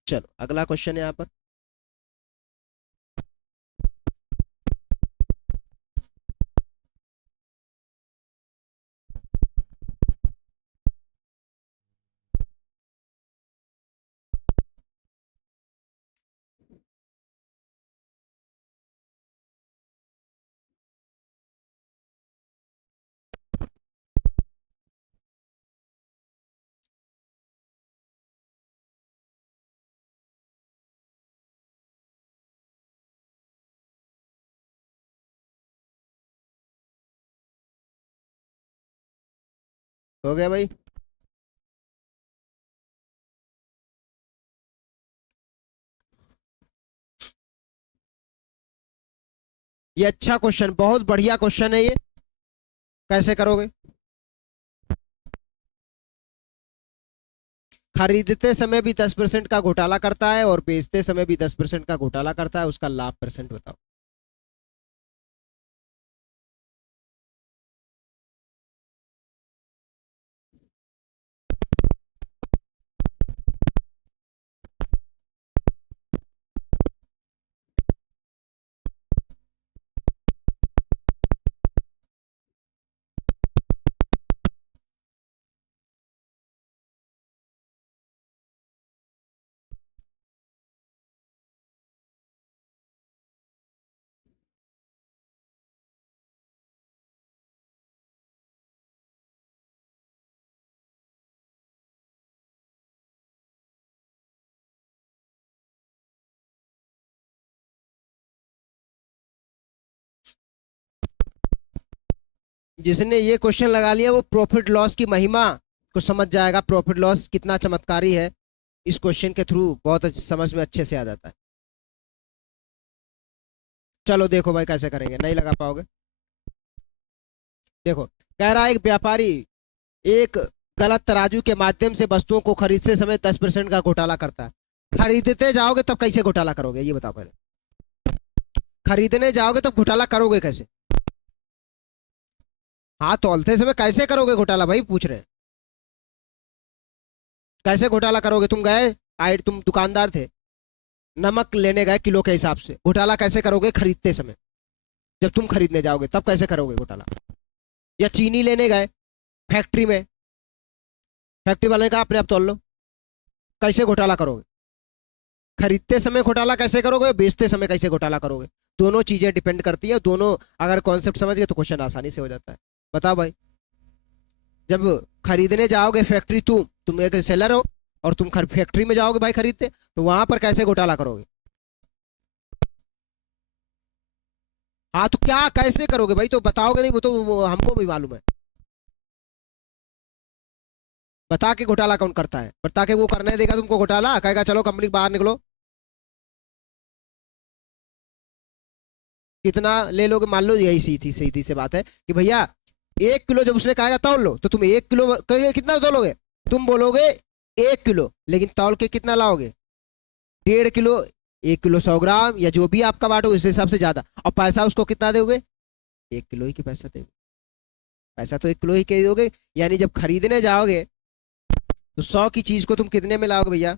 चलो अगला क्वेश्चन है यहाँ पर। हो गया भाई। ये अच्छा क्वेश्चन, बहुत बढ़िया क्वेश्चन है ये। कैसे करोगे? खरीदते समय भी 10% का घोटाला करता है और बेचते समय भी 10% का घोटाला करता है, उसका लाभ परसेंट बताओ। जिसने ये क्वेश्चन लगा लिया वो प्रॉफिट लॉस की महिमा को समझ जाएगा, प्रॉफिट लॉस कितना चमत्कारी है। इस क्वेश्चन के थ्रू बहुत समझ में अच्छे से आ जाता है। चलो देखो भाई कैसे करेंगे, नहीं लगा पाओगे। देखो कह रहा है एक व्यापारी एक गलत तराजू के माध्यम से वस्तुओं को खरीदते समय 10% का घोटाला करता है। खरीदते जाओगे तब कैसे घोटाला करोगे ये बताओ पहले। खरीदने जाओगे तब घोटाला करोगे कैसे? हाँ तौलते समय कैसे करोगे घोटाला भाई पूछ रहे हैं। कैसे घोटाला करोगे? तुम गए आए, तुम दुकानदार थे, नमक लेने गए किलो के हिसाब से, घोटाला कैसे करोगे? खरीदते समय। जब तुम खरीदने जाओगे तब कैसे करोगे घोटाला? या चीनी लेने गए फैक्ट्री में, फैक्ट्री वाले ने कहा अपने आप तौल लो, कैसे घोटाला करोगे? खरीदते समय घोटाला कैसे करोगे, बेचते समय कैसे घोटाला करोगे? दोनों चीजें डिपेंड करती है, दोनों अगर कॉन्सेप्ट समझ गए तो क्वेश्चन आसानी से हो जाता है। बताओ भाई, जब खरीदने जाओगे फैक्ट्री, तुम एक सेलर हो और तुम फैक्ट्री में जाओगे भाई खरीदते, तो वहां पर कैसे घोटाला करोगे? हाँ तो क्या कैसे करोगे भाई? तो बताओगे नहीं, वो हमको भी मालूम है। बता के घोटाला कौन करता है? बता के वो करने देगा तुमको घोटाला? कहेगा चलो कंपनी बाहर निकलो। कितना ले लोगे? मान लो यही सीधी सीधी से बात है कि भैया 1 किलो जब उसने कहा तौल लो, तो तुम 1 किलो कितना तौलोगे? तुम बोलोगे 1 किलो, लेकिन तौल के कितना लाओगे? 1.5 किलो, 1 किलो 100 ग्राम, या जो भी आपका बांटो उस हिसाब से ज्यादा। और पैसा उसको कितना दोगे? 1 किलो ही के पैसा दोगे। पैसा तो 1 किलो ही के दोगे। यानी जब खरीदने जाओगे तो 100 की चीज को तुम कितने में लाओगे भैया?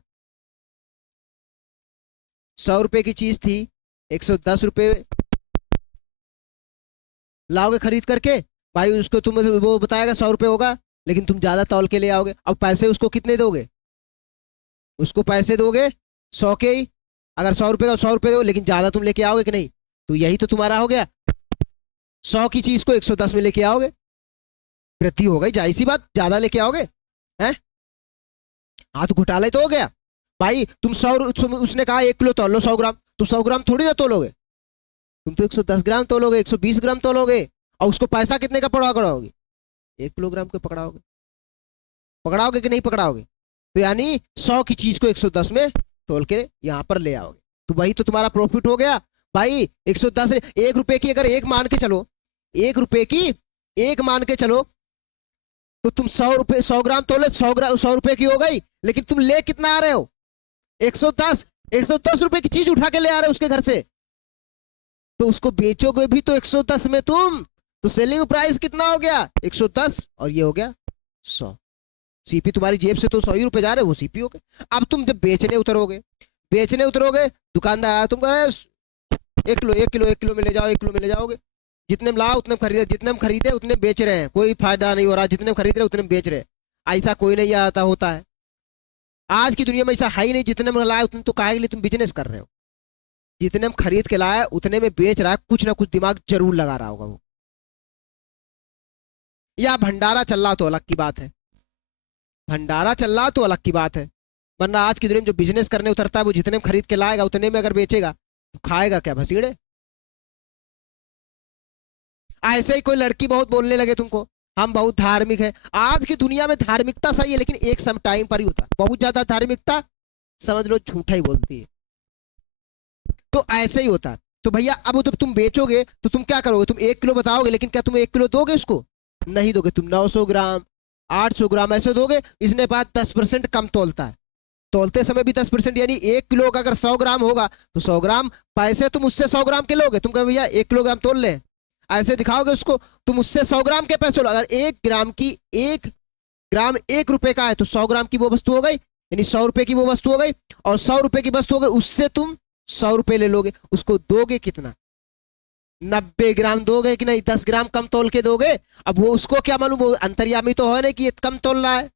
100 रुपए की चीज थी, 110 रुपए लाओगे खरीद करके। भाई उसको तुम, वो बताएगा 100 रुपए होगा, लेकिन तुम ज्यादा तौल के ले आओगे। अब पैसे उसको कितने दोगे? उसको पैसे दोगे 100 के ही। अगर 100 रुपए का 100 रुपए दो, लेकिन ज्यादा तुम लेके आओगे कि नहीं? तो यही तो तुम्हारा हो गया, 100 की चीज को 110 में लेके आओगे। वृद्धि हो गई, जाहिर सी बात, ज्यादा लेके आओगे। हैं? हाँ, तो घोटाला ही तो हो गया। भाई तुम उसने कहा 1 किलो तोल लो 100 ग्राम, तुम 100 ग्राम थोड़ी ना तोलोगे। तुम तो 110 ग्राम तोलोगे, 120 ग्राम तोलोगे। और उसको पैसा कितने का पड़ा कराओगे? 1 किलोग्राम को पकड़ाओगे। पकड़ाओगे कि नहीं पकड़ाओगे? तो यानी 100 की चीज को 110 में तोल के यहां पर ले आओगे। तो वही तो तुम्हारा प्रॉफिट हो गया। भाई 110, 1 रुपए की अगर एक मान के चलो, 1 रुपए की एक मान के चलो, तो तुम 100 रुपए 100 ग्राम तोले, 100 ग्राम 100 रुपए की हो गई। लेकिन तुम ले कितना आ रहे हो? 110। 110 रुपए की चीज उठा के ले आ रहे हो उसके घर से। तो उसको बेचोगे भी तो 110 में तुम। तो सेलिंग प्राइस कितना हो गया? 110, और ये हो गया 100। सीपी तुम्हारी जेब से तो 100 ही रुपए जा रहे, वो सीपी हो गए। अब तुम जब बेचने उतरोगे, दुकानदार आया, तुम कह रहे 1 किलो 1 किलो 1 किलो में ले जाओ, 1 किलो में ले जाओगे। जितने में लाओ उतने में खरीदे, जितने में खरीदे उतने में बेच रहे हैं, कोई फायदा नहीं हो रहा। जितने में खरीद रहे उतने में बेच रहे हैं। ऐसा कोई नहीं आता होता है आज की दुनिया में, ऐसा है ही नहीं। जितने में लाए उतने तो काहे के लिए तुम बिजनेस कर रहे हो? जितने में खरीद के लाया उतने में बेच रहा है, कुछ ना कुछ दिमाग जरूर लगा रहा होगा वो। या भंडारा चल रहा तो अलग की बात है, भंडारा चल रहा तो अलग की बात है। वरना आज की दुनिया में जो बिजनेस करने उतरता है, वो जितने में खरीद के लाएगा उतने में अगर बेचेगा तो खाएगा क्या? भसीड़े। ऐसे ही कोई लड़की बहुत बोलने लगे तुमको, हम बहुत धार्मिक है। आज की दुनिया में धार्मिकता सही है, लेकिन एक सम टाइम पर ही होता है। बहुत ज्यादा धार्मिकता समझ लो झूठा ही बोलती है। तो ऐसे ही होता है। तो भैया अब जब तुम बेचोगे तो तुम क्या करोगे? तुम 1 किलो बताओगे, लेकिन क्या तुम 1 किलो दोगे उसको? नहीं दोगे। तुम 900 ग्राम 800 ग्राम ऐसे दोगे। इसने बात 10% कम तोलता है, तोलते समय भी 10%। यानी 1 किलो का अगर 100 ग्राम होगा तो 100 ग्राम पैसे तुम उससे 100 ग्राम के लोगे। तुम कहे भैया 1 किलोग्राम तोल ले, ऐसे दिखाओगे उसको। तुम उससे 100 ग्राम के पैसे लो। अगर 1 ग्राम 1 रुपए का है तो 100 ग्राम की वो वस्तु हो गई, यानी 100 रुपए की वो वस्तु हो गई। और 100 रुपए की वस्तु हो गई, उससे तुम 100 रुपए ले लोगे। उसको दोगे कितना? 90 ग्राम दोगे कि नहीं? 10 ग्राम कम तोल के दोगे। अब वो उसको क्या मालूम, वो अंतर्यामी तो है नहीं कि ये कम तोल रहा है।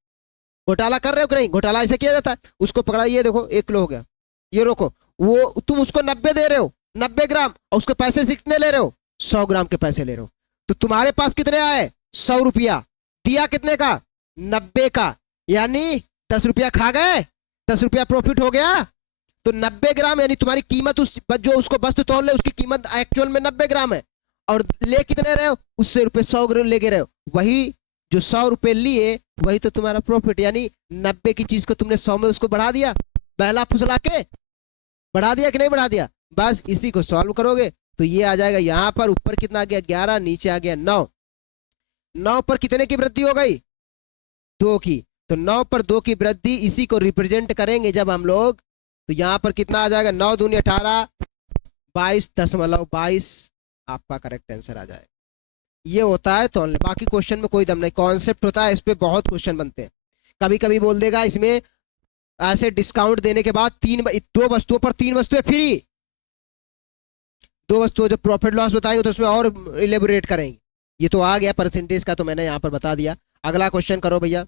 घोटाला कर रहे हो कि नहीं? घोटाला ऐसे किया जाता है। उसको पकड़ा, ये देखो 1 किलो हो गया, ये रोको। वो तुम उसको 90 दे रहे हो, 90 ग्राम, और उसके पैसे से कितने ले रहे हो? 100 ग्राम के पैसे ले रहे हो। तो तुम्हारे पास कितने आए? 100 रुपया। दिया कितने का? 90 का। यानी 10 रुपया खा गए, 10 रुपया प्रॉफिट हो गया। तो 90 ग्राम यानी तुम्हारी कीमत, उस जो उसको वस्तु तोल ले उसकी कीमत एक्चुअल में 90 ग्राम है। और ले कितने रहे हो? उससे रुपए 100 ग्राम लेके रहे हो। वही जो 100 रुपए लिए वही तो तुम्हारा प्रॉफिट। यानी 90 की चीज को तुमने 100 में उसको बढ़ा दिया, बहला फुसला के बढ़ा दिया कि नहीं बढ़ा दिया? बस इसी को सॉल्व करोगे तो ये आ जाएगा। यहां पर ऊपर कितना आ गया? 11, नीचे आ गया 9। 9 पर कितने की वृद्धि हो गई? 2 की। तो 9 पर 2 की वृद्धि, इसी को रिप्रेजेंट करेंगे जब हम लोग, तो यहां पर कितना आ जाएगा? 9 दूनी 18, 22.22 आपका करेक्ट आंसर आ जाएगा। ये होता है तोलने। बाकी क्वेश्चन में कोई दम नहीं, कॉन्सेप्ट होता है, इस पे बहुत क्वेश्चन बनते हैं। कभी कभी बोल देगा इसमें ऐसे डिस्काउंट देने के बाद 2 वस्तुओं पर 3 वस्तुएं फ्री। 2 वस्तुओं जब प्रॉफिट लॉस बताएंगे तो उसमें और इलेबोरेट करेंगे। ये तो आ गया परसेंटेज का, तो मैंने यहां पर बता दिया। अगला क्वेश्चन करो भैया।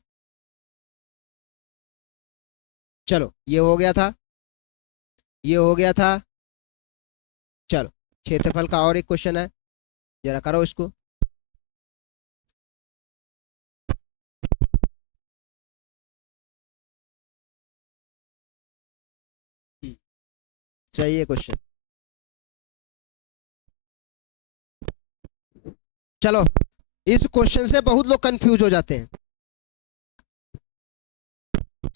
चलो ये हो गया था, ये हो गया था। चलो क्षेत्रफल का और एक क्वेश्चन है, जरा करो इसको। सही है क्वेश्चन। चलो, इस क्वेश्चन से बहुत लोग कंफ्यूज हो जाते हैं,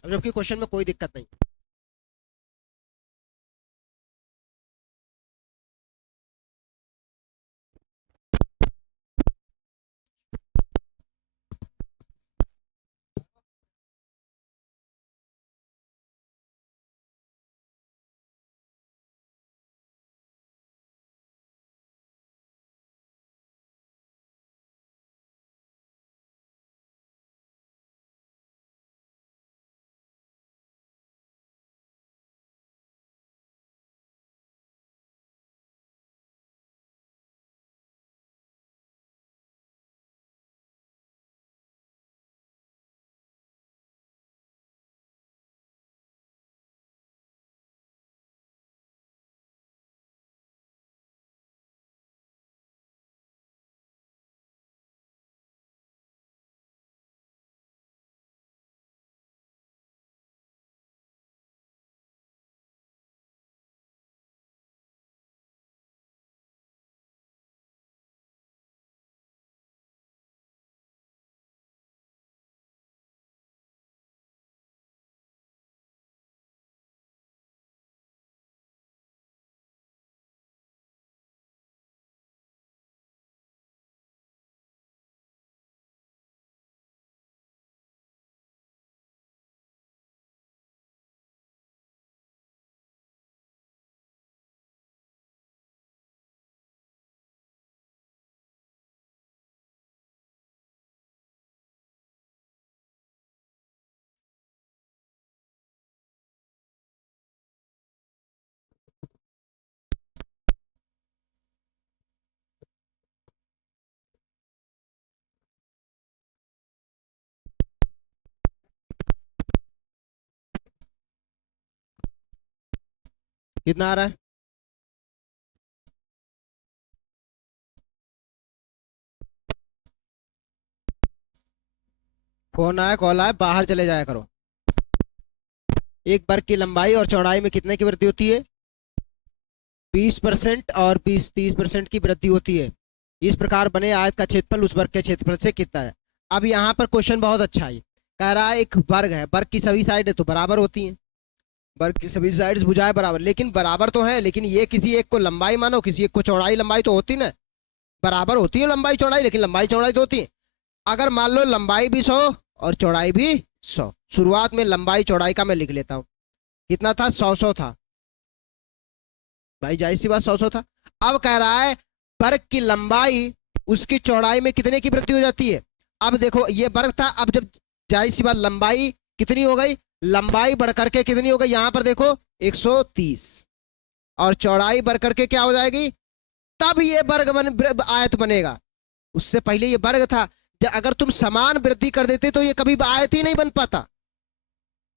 जबकि क्वेश्चन में कोई दिक्कत नहीं। कितना आ रहा है? फोन आया, कॉल आया, बाहर चले जाया करो। एक वर्ग की लंबाई और चौड़ाई में कितने की वृद्धि होती है? 20% और 20-30% की वृद्धि होती है। इस प्रकार बने आयत का क्षेत्रफल उस वर्ग के क्षेत्रफल से कितना है? अब यहाँ पर क्वेश्चन बहुत अच्छा है, कह रहा है एक वर्ग है, वर्ग की सभी साइड तो बराबर होती हैं, वर्ग की सभी साइड्स भुजाएं बराबर, लेकिन बराबर तो है, लेकिन ये किसी एक को लंबाई मानो, किसी एक को चौड़ाई, लंबाई तो होती ना, बराबर होती है लंबाई चौड़ाई, लेकिन लंबाई चौड़ाई तो होती है। अगर मान लो लंबाई भी 100 और चौड़ाई भी 100, शुरुआत में लंबाई चौड़ाई का मैं लिख लेता हूँ, कितना था? 100 था भाई, जाहिर सी बात 100 था। अब कह रहा है वर्ग की लंबाई उसकी चौड़ाई में कितने की वृद्धि हो जाती है? अब देखो ये वर्ग था, अब जब जाहिर सी बात लंबाई कितनी हो गई, लंबाई बढ़ करके कितनी हो गई, यहां पर देखो 130, और चौड़ाई बढ़ करके क्या हो जाएगी, तब ये वर्ग आयत बनेगा। उससे पहले ये वर्ग था, अगर तुम समान वृद्धि कर देते तो ये कभी आयत ही नहीं बन पाता।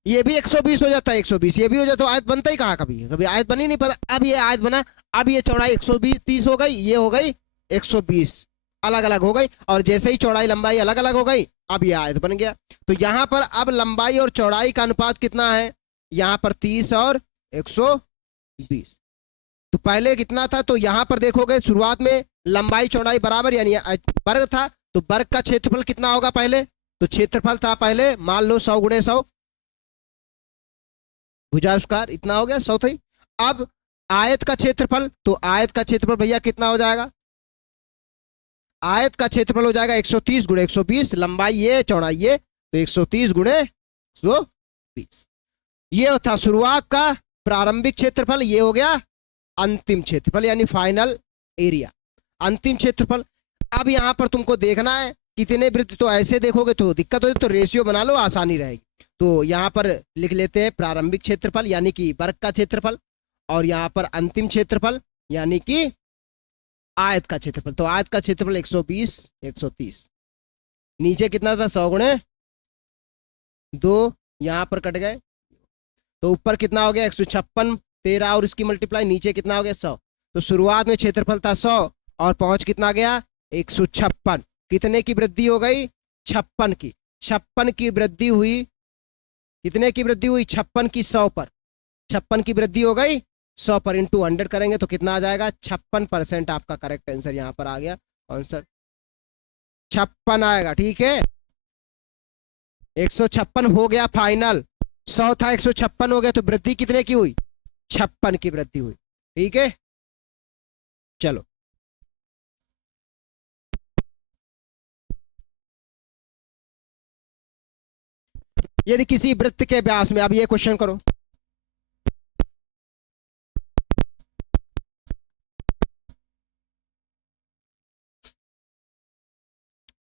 ये भी 120 हो जाता है, 120 ये भी हो जाता, तो आयत बनता ही कहाँ, कभी कभी आयत बनी नहीं पाता। अब ये आयत बना, अब ये चौड़ाई 120-30 हो गई, ये हो गई 120, अलग अलग हो गई, और जैसे ही चौड़ाई लंबाई अलग अलग हो गई, अब ये आयत बन गया। तो यहां पर अब लंबाई और चौड़ाई का अनुपात कितना है, यहां पर 30 और 120। तो पहले कितना था, तो यहां पर देखोगे शुरुआत में लंबाई चौड़ाई बराबर, यानी वर्ग था, तो वर्ग का क्षेत्रफल कितना होगा पहले, तो क्षेत्रफल था पहले मान लो 100 गुणे 100 भुजा स्क्वायर, इतना हो गया 100 थी। अब आयत का क्षेत्रफल, तो आयत का क्षेत्रफल भैया कितना हो जाएगा, आयत का क्षेत्रफल हो जाएगा 130 गुणे 120, लंबाई ये चौड़ाई ये, तो 130 गुणे 120। ये था शुरुआत का प्रारंभिक क्षेत्रफल, ये हो गया अंतिम क्षेत्रफल यानी फाइनल एरिया, अंतिम क्षेत्रफल। अब यहां पर तुमको देखना है कितने वृत्त, तो ऐसे देखोगे तो दिक्कत हो, तो रेशियो बना लो, आसानी रहेगी। तो यहां पर लिख लेते हैं प्रारंभिक क्षेत्रफल यानी कि वर्ग का क्षेत्रफल, और यहां पर अंतिम क्षेत्रफल यानी कि आयत का क्षेत्रफल। तो आयत का क्षेत्रफल 120 130, नीचे कितना था 100 गुणे 2, यहां पर कट गए, तो ऊपर कितना हो गया 156, 13 और इसकी मल्टीप्लाई, नीचे कितना हो गया 100। तो शुरुआत में क्षेत्रफल था 100 और पहुंच कितना गया 156, कितने की वृद्धि हो गई 56 की, 56 की वृद्धि हुई, कितने की वृद्धि हुई 56 की 100 पर, 56 की वृद्धि हो गई 100 पर, इंटू 100 करेंगे तो कितना आ जाएगा 56%, आपका करेक्ट आंसर यहां पर आ गया, आंसर 56 आएगा। ठीक है 156 हो गया फाइनल, 100 था 156 हो गया, तो वृद्धि कितने की हुई 56 की वृद्धि हुई। ठीक है चलो, यदि किसी वृत्त के व्यास में, अब ये क्वेश्चन करो,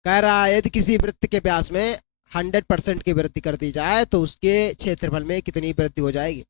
कह रहा है यदि किसी वृत्त के व्यास में 100% की वृद्धि कर दी जाए तो उसके क्षेत्रफल में कितनी वृद्धि हो जाएगी।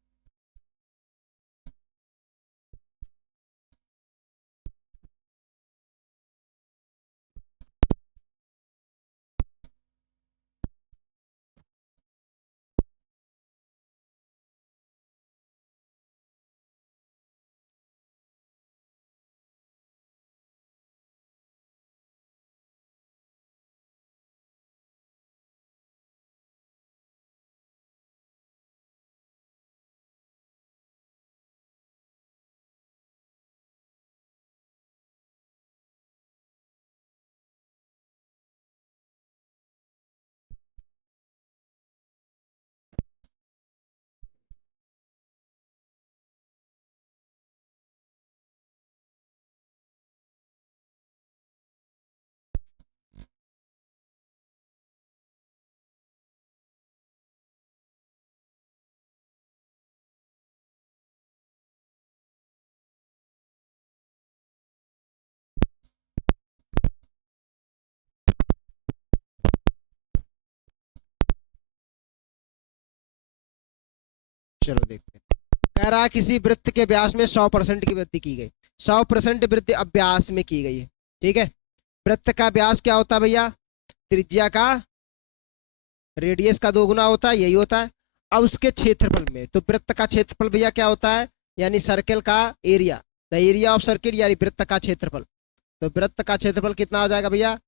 चलो देखते हैं, कह रहा है किसी वृत्त के व्यास में 100% की वृद्धि की गई, 100% वृद्धि अब व्यास में की गई है। ठीक है, वृत्त का व्यास क्या होता है भैया, त्रिज्या का रेडियस का 2 गुना होता है, यही होता है। अब उसके क्षेत्रफल में, तो वृत्त का क्षेत्रफल भैया क्या होता है यानी सर्कल का area, the area of circle यानी वृत्त का क्षेत्रफल। तो वृत्त का क्षेत्रफल कितना हो जाएगा भैया,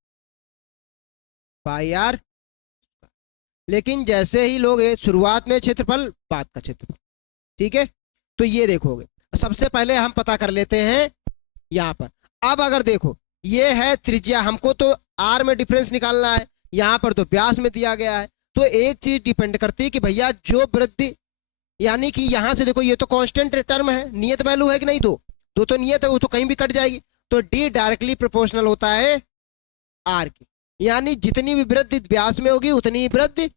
पाई आर। लेकिन जैसे ही लोग शुरुआत में क्षेत्रफल, बाद का क्षेत्रफल, ठीक है। तो ये देखोगे, सबसे पहले हम पता कर लेते हैं यहां पर। अब अगर देखो ये है त्रिज्या, हमको तो आर में डिफरेंस निकालना है, यहां पर तो व्यास में दिया गया है। तो एक चीज डिपेंड करती है कि भैया जो वृद्धि, यानी कि यहां से देखो ये तो कांस्टेंट टर्म है, नियत वैल्यू है कि नहीं, तो नियत है, वो तो कहीं भी कट जाएगी। तो डी डायरेक्टली प्रोपोर्शनल होता है आर की, यानी जितनी भी वृद्धि व्यास में होगी उतनी ही वृद्धि,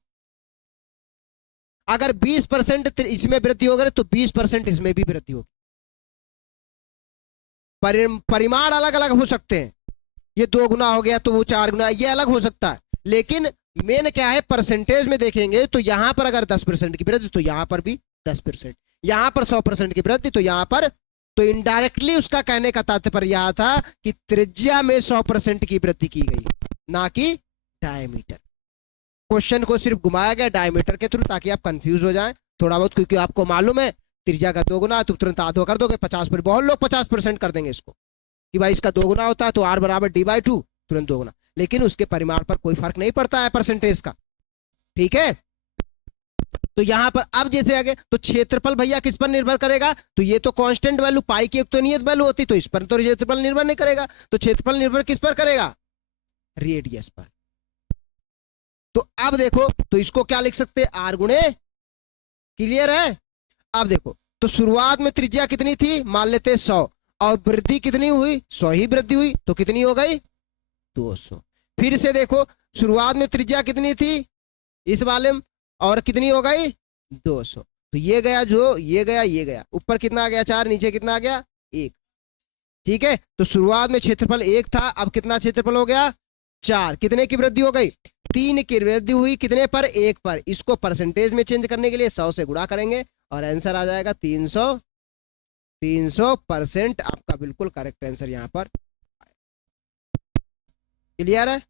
अगर 20% इसमें वृद्धि होगी तो 20% इसमें भी वृद्धि होगी। परिमाण अलग अलग हो सकते हैं, ये 2 गुना हो गया तो वो 4 गुना, ये अलग हो सकता है, लेकिन मेन क्या है, परसेंटेज में देखेंगे तो यहां पर अगर 10% की वृद्धि तो यहां पर भी 10%, यहां पर 100% की वृद्धि तो यहां पर, तो इनडायरेक्टली उसका कहने का तात्पर्य यह था कि त्रिज्या में 100% की वृद्धि की गई, ना कि डायमीटर। क्वेश्चन को सिर्फ घुमाया गया डायमीटर के थ्रू ताकि आप कंफ्यूज हो जाएं थोड़ा बहुत, क्योंकि आपको मालूम है त्रिज्या का 2 गुना तो तुरंत आधो कर दोगे 50%, बहुत लोग 50% कर देंगे इसको कि भाई इसका 2 गुना होता है तो आर बराबर d/2, तुरंत 2 गुना, लेकिन उसके परिमाण पर कोई फर्क नहीं पड़ता है परसेंटेज का, ठीक है। तो यहां पर अब जैसे आगे तो क्षेत्रफल भैया किस पर निर्भर करेगा, तो ये तो कांस्टेंट वैल्यू पाई की एक तो नियत वैल्यू होती, तो इस पर तो क्षेत्रफल निर्भर नहीं करेगा, तो क्षेत्रफल निर्भर किस पर करेगा, रेडियस पर। तो अब देखो तो इसको क्या लिख सकते हैं, आर गुणे, क्लियर है। अब देखो तो शुरुआत में त्रिज्या कितनी थी, मान लेते 100, और वृद्धि कितनी हुई, 100 ही वृद्धि हुई, तो कितनी हो गई 200। फिर से देखो शुरुआत में त्रिज्या कितनी थी इस वाले में, और कितनी हो गई 200, तो ये गया जो ये गया ये गया, ऊपर कितना आ गया 4, नीचे कितना आ गया 1, ठीक है। तो शुरुआत में क्षेत्रफल 1 था, अब कितना क्षेत्रफल हो गया 4, कितने की वृद्धि हो गई 3 की वृद्धि हुई, कितने पर 1 पर। इसको परसेंटेज में चेंज करने के लिए 100 से गुणा करेंगे और आंसर आ जाएगा 300%, आपका बिल्कुल करेक्ट आंसर यहां पर। क्लियर है।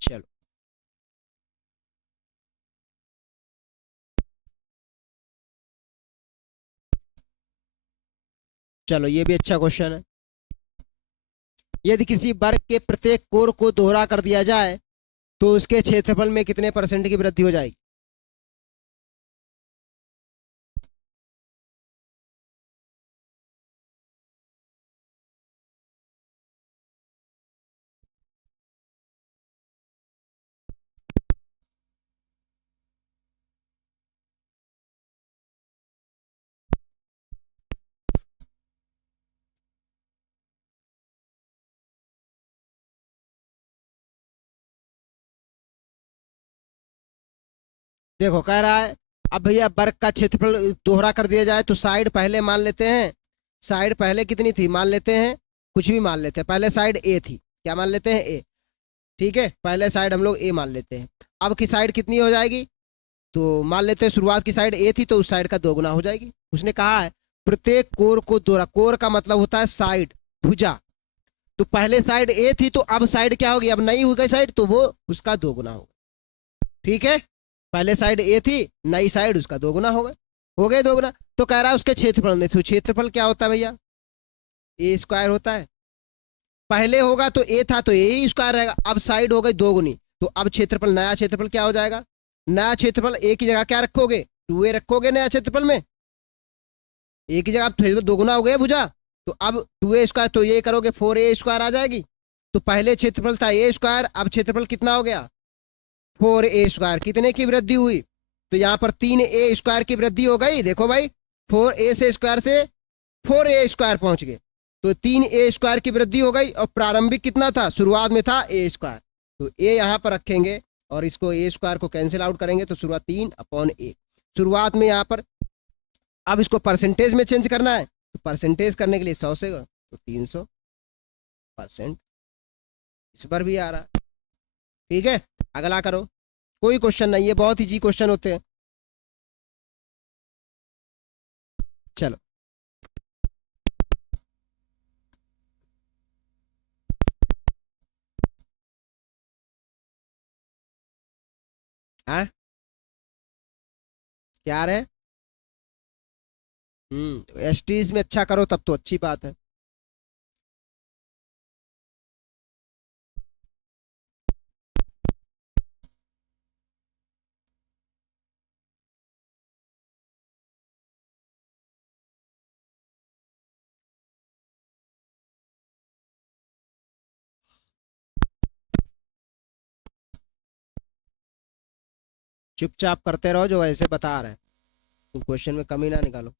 चलो चलो ये भी अच्छा क्वेश्चन है। यदि किसी वर्ग के प्रत्येक कोर को दोहरा कर दिया जाए तो उसके क्षेत्रफल में कितने % की वृद्धि हो जाएगी। देखो कह रहा है अब भैया वर्ग का क्षेत्रफल दोहरा कर दिया जाए तो साइड पहले मान लेते हैं, साइड पहले कितनी थी मान लेते हैं, कुछ भी मान लेते हैं, पहले साइड ए थी, क्या मान लेते हैं ए, ठीक है, पहले साइड हम लोग ए मान लेते हैं। अब की साइड कितनी हो जाएगी, तो मान लेते हैं शुरुआत की साइड ए थी तो उस साइड का 2 गुना हो जाएगी। उसने कहा है प्रत्येक कोर को दोहरा, कोर का मतलब होता है साइड, भुजा, तो पहले साइड ए थी तो अब साइड क्या होगी, अब नई हो गई साइड तो वो उसका 2 गुना होगा, ठीक है। पहले साइड ए थी, नई साइड उसका 2 गुना हो गए 2 गुना। तो कह रहा है उसके क्षेत्रफल में, तो क्षेत्रफल क्या होता है भैया, ए स्क्वायर होता है, पहले होगा तो ए था तो ए ही स्क्वायर रहेगा, अब साइड हो गई 2 गुनी, तो अब क्षेत्रफल, नया क्षेत्रफल क्या हो जाएगा, नया क्षेत्रफल ए की जगह क्या रखोगे 2a रखोगे नया क्षेत्रफल में, ए की जगह फिर 2 गुना हो गया भुजा, तो अब 2a स्क्वायर, तो ये करोगे 4a स्क्वायर आ जाएगी। तो पहले क्षेत्रफल था ए स्क्वायर, अब क्षेत्रफल कितना हो गया 4a स्क्वायर, कितने की वृद्धि हुई, तो यहाँ पर 3a स्क्वायर की वृद्धि हो गई। देखो भाई 4a से स्क्वायर से 4a स्क्वायर पहुंच गए, तो 3a स्क्वायर की वृद्धि हो गई, और प्रारंभिक कितना था, शुरुआत में था a स्क्वायर, तो a यहाँ पर रखेंगे और इसको a स्क्वायर को कैंसिल आउट करेंगे तो शुरुआत 3/a, शुरुआत में यहाँ पर। अब इसको परसेंटेज में चेंज करना है तो परसेंटेज करने के लिए 100 से तो 300%, इस पर भी आ रहा है, ठीक है। अगला करो, कोई क्वेश्चन नहीं है, बहुत इजी क्वेश्चन होते हैं। चलो, हाँ क्या रहे? एसटीज में अच्छा करो तब तो अच्छी बात है। चुपचाप करते रहो जो ऐसे बता रहे हैं, तुम क्वेश्चन में कमी ना निकालो।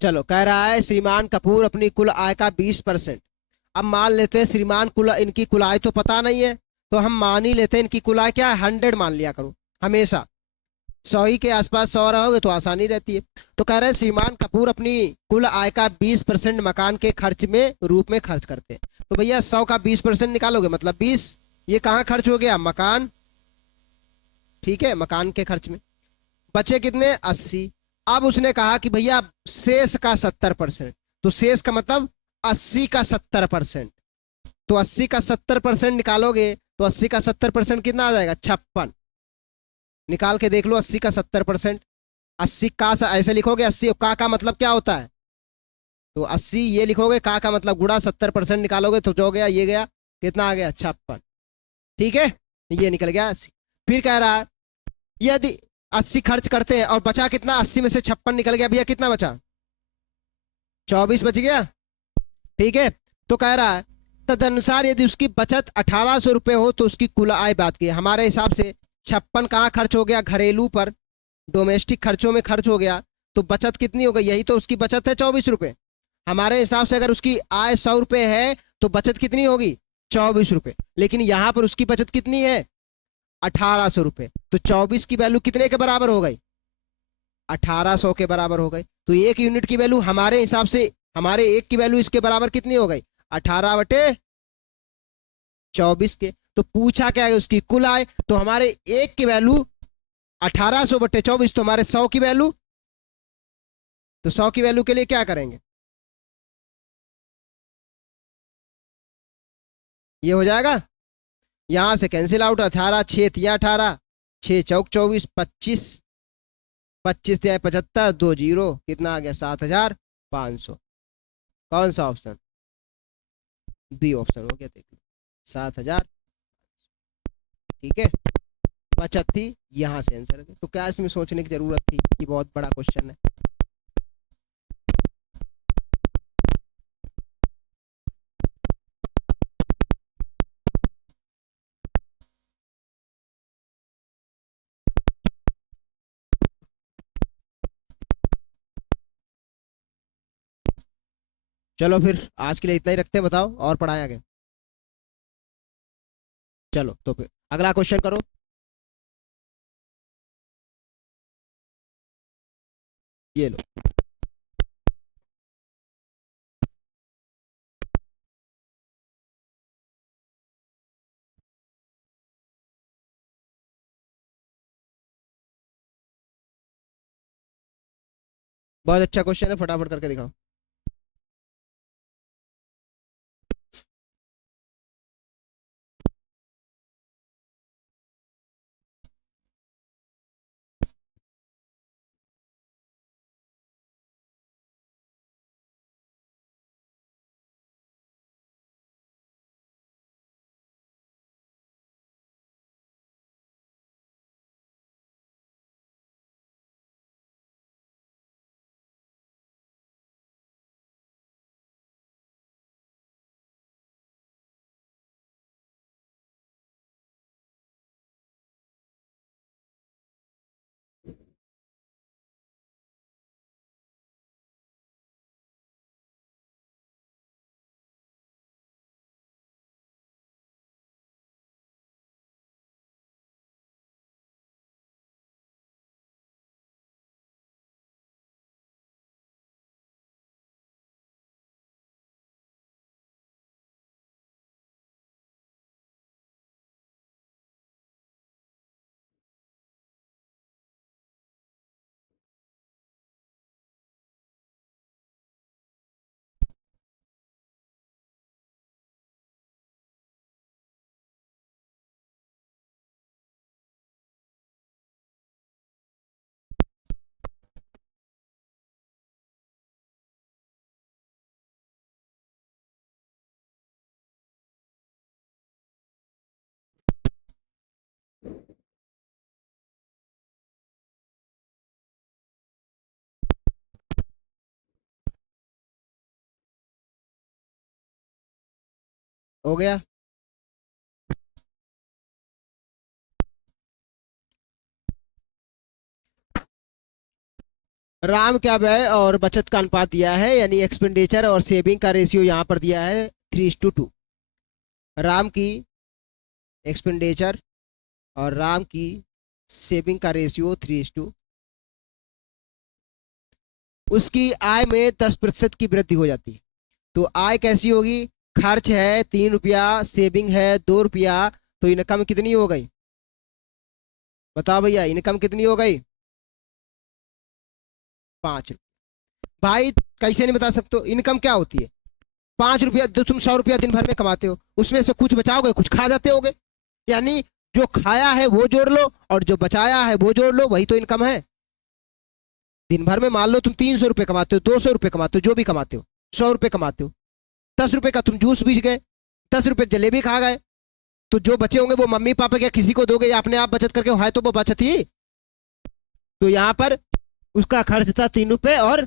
चलो, कह रहा है श्रीमान कपूर अपनी कुल आय का 20%। अब मान लेते हैं श्रीमान कुल, इनकी कुल आय तो पता नहीं है, तो हम मान ही लेते हैं इनकी कुल आय क्या है, 100 मान लिया करो हमेशा। 100 ही के आसपास 100 रहोगे तो आसानी रहती है। तो कह रहे हैं श्रीमान कपूर अपनी कुल आय का 20% मकान के खर्च में रूप में खर्च करते हैं। तो भैया 100 का 20% निकालोगे मतलब 20। ये कहाँ खर्च हो गया, मकान, ठीक है, मकान के खर्च में। बचे कितने, 80। अब उसने कहा कि भैया शेष का 70%। तो शेष का मतलब 80 का 70%। तो 80 का 70% निकालोगे तो 80 का 70% कितना आ जाएगा, 56। निकाल के देख लो 80 का 70%। 80 का ऐसे लिखोगे, 80 का मतलब क्या होता है, तो 80 ये लिखोगे, का मतलब गुणा 70% निकालोगे तो जो गया ये गया, कितना आ गया, 56। ठीक है, ये निकल गया 80। फिर कह रहा है यदि 80 खर्च करते हैं और बचा कितना, 80 में से 56 निकल गया, भैया कितना बचा, 24 बच गया। ठीक है, तो कह रहा है तदनुसार यदि उसकी बचत 1800 रुपये हो तो उसकी कुल आय बात की हमारे हिसाब से 56 कहाँ खर्च हो गया, घरेलू पर, डोमेस्टिक खर्चों में खर्च हो गया। तो बचत कितनी हो गई, यही तो उसकी बचत है, 24 रुपये। हमारे हिसाब से अगर उसकी आय 100 रुपये है तो बचत कितनी होगी, 24 रुपये। लेकिन यहां पर उसकी बचत कितनी है, 1800 रुपये। तो 24 की वैल्यू कितने के बराबर हो गई, 1800 के बराबर हो गई। तो एक यूनिट की वैल्यू हमारे हिसाब से, हमारे एक की वैल्यू इसके बराबर कितनी हो गई, 18/24 के। तो पूछा क्या है, उसकी कुल आय। तो हमारे एक की वैल्यू 1800/24, तो हमारे 100 की वैल्यू, तो 100 की वैल्यू के लिए क्या करेंगे, ये हो जाएगा, यहां से कैंसिल आउट, 18 6 तिया 18, 6 चौक 24, 25, 25 तिया 75, 2 जीरो, कितना आ गया, 7500। कौन सा ऑप्शन, बी ऑप्शन हो गया, देख लो 7000। ठीक है, बचत थी, यहां से आंसर। तो क्या इसमें सोचने की जरूरत थी कि बहुत बड़ा क्वेश्चन है। चलो फिर आज के लिए इतना ही रखते हैं, बताओ और पढ़ाया आगे। चलो तो फिर अगला क्वेश्चन करो। ये लो, बहुत अच्छा क्वेश्चन है, फटाफट करके दिखाओ। हो गया। राम क्या व्यय और बचत का अनुपात दिया है, यानी एक्सपेंडिचर और सेविंग का रेशियो यहां पर दिया है 3:2। राम की एक्सपेंडिचर और राम की सेविंग का रेशियो 3:2। उसकी आय में 10% की वृद्धि हो जाती है। तो आय कैसी होगी, खर्च है 3 रुपया, सेविंग है 2 रुपया, तो इनकम कितनी हो गई, बताओ भैया, इनकम कितनी हो गई, 5 रुपया। भाई कैसे नहीं बता सकते हो, इनकम क्या होती है, 5 रुपया। जो तुम 100 रुपया दिन भर में कमाते हो, उसमें से कुछ बचाओगे, कुछ खा जाते होगे, यानी जो खाया है वो जोड़ लो और जो बचाया है वो जोड़ लो, वही तो इनकम है। दिन भर में मान लो तुम 300 रुपये कमाते हो, 200 रुपये कमाते हो, जो भी कमाते हो, 100 रुपये कमाते हो, 10 रुपये का तुम जूस पी गए, 10 रुपये जलेबी खा गए, तो जो बचे होंगे वो मम्मी पापा क्या किसी को दोगे या अपने आप बचत करके, है तो वो बचत ही। तो यहाँ पर उसका खर्च था 3 रुपये और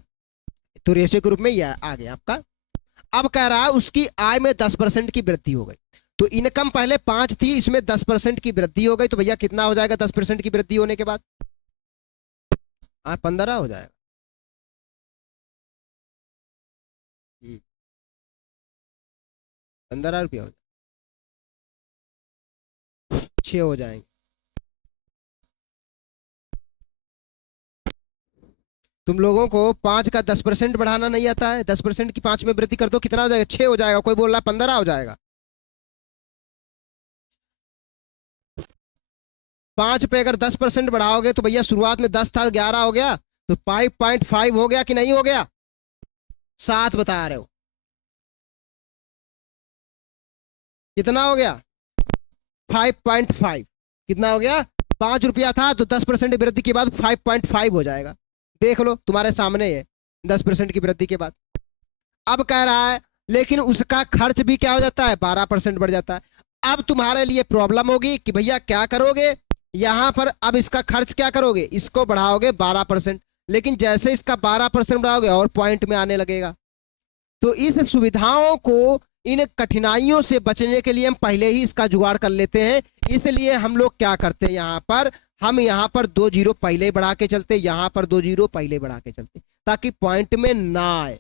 तो रेशियो के रूप में यह आ गया आपका। अब कह रहा है उसकी आय में 10% की वृद्धि हो गई। तो इनकम पहले 5 थी, इसमें 10% की वृद्धि हो गई, तो भैया कितना हो जाएगा 10% की वृद्धि होने के बाद, 15 हो जाएगा। 15 रुपया हो जाएगा, 6 हो जाएंगे। तुम लोगों को 5 का 10% बढ़ाना नहीं आता है, 10% की 5 में वृद्धि कर दो, कितना हो जाएगा, 6 हो जाएगा। कोई बोल रहा है 15 हो जाएगा। 5 पे अगर 10% बढ़ाओगे तो भैया शुरुआत में 10 था, 11 हो गया, तो 5.5 हो गया कि नहीं हो गया, 7 बता रहे हो, कितना हो गया 5.5, कितना हो गया, 5 रुपया था तो 10% वृद्धि के बाद 5.5 हो जाएगा। देख लो तुम्हारे सामने है 10% की वृद्धि के बाद। अब कह रहा है लेकिन उसका खर्च भी क्या हो जाता है, 12% बढ़ जाता है। अब तुम्हारे लिए प्रॉब्लम होगी कि भैया क्या करोगे, यहां पर अब इसका खर्च क्या करोगे, इसको बढ़ाओगे 12%, लेकिन जैसे इसका 12% बढ़ाओगे और पॉइंट में आने लगेगा। तो इस सुविधाओं को, इन कठिनाइयों से बचने के लिए हम पहले ही इसका जुगाड़ कर लेते हैं। इसलिए हम लोग क्या करते हैं, हम यहाँ पर 2 जीरो पहले बढ़ा के चलते, यहाँ पर 2 जीरो पहले बढ़ा के चलते, ताकि पॉइंट में ना आए,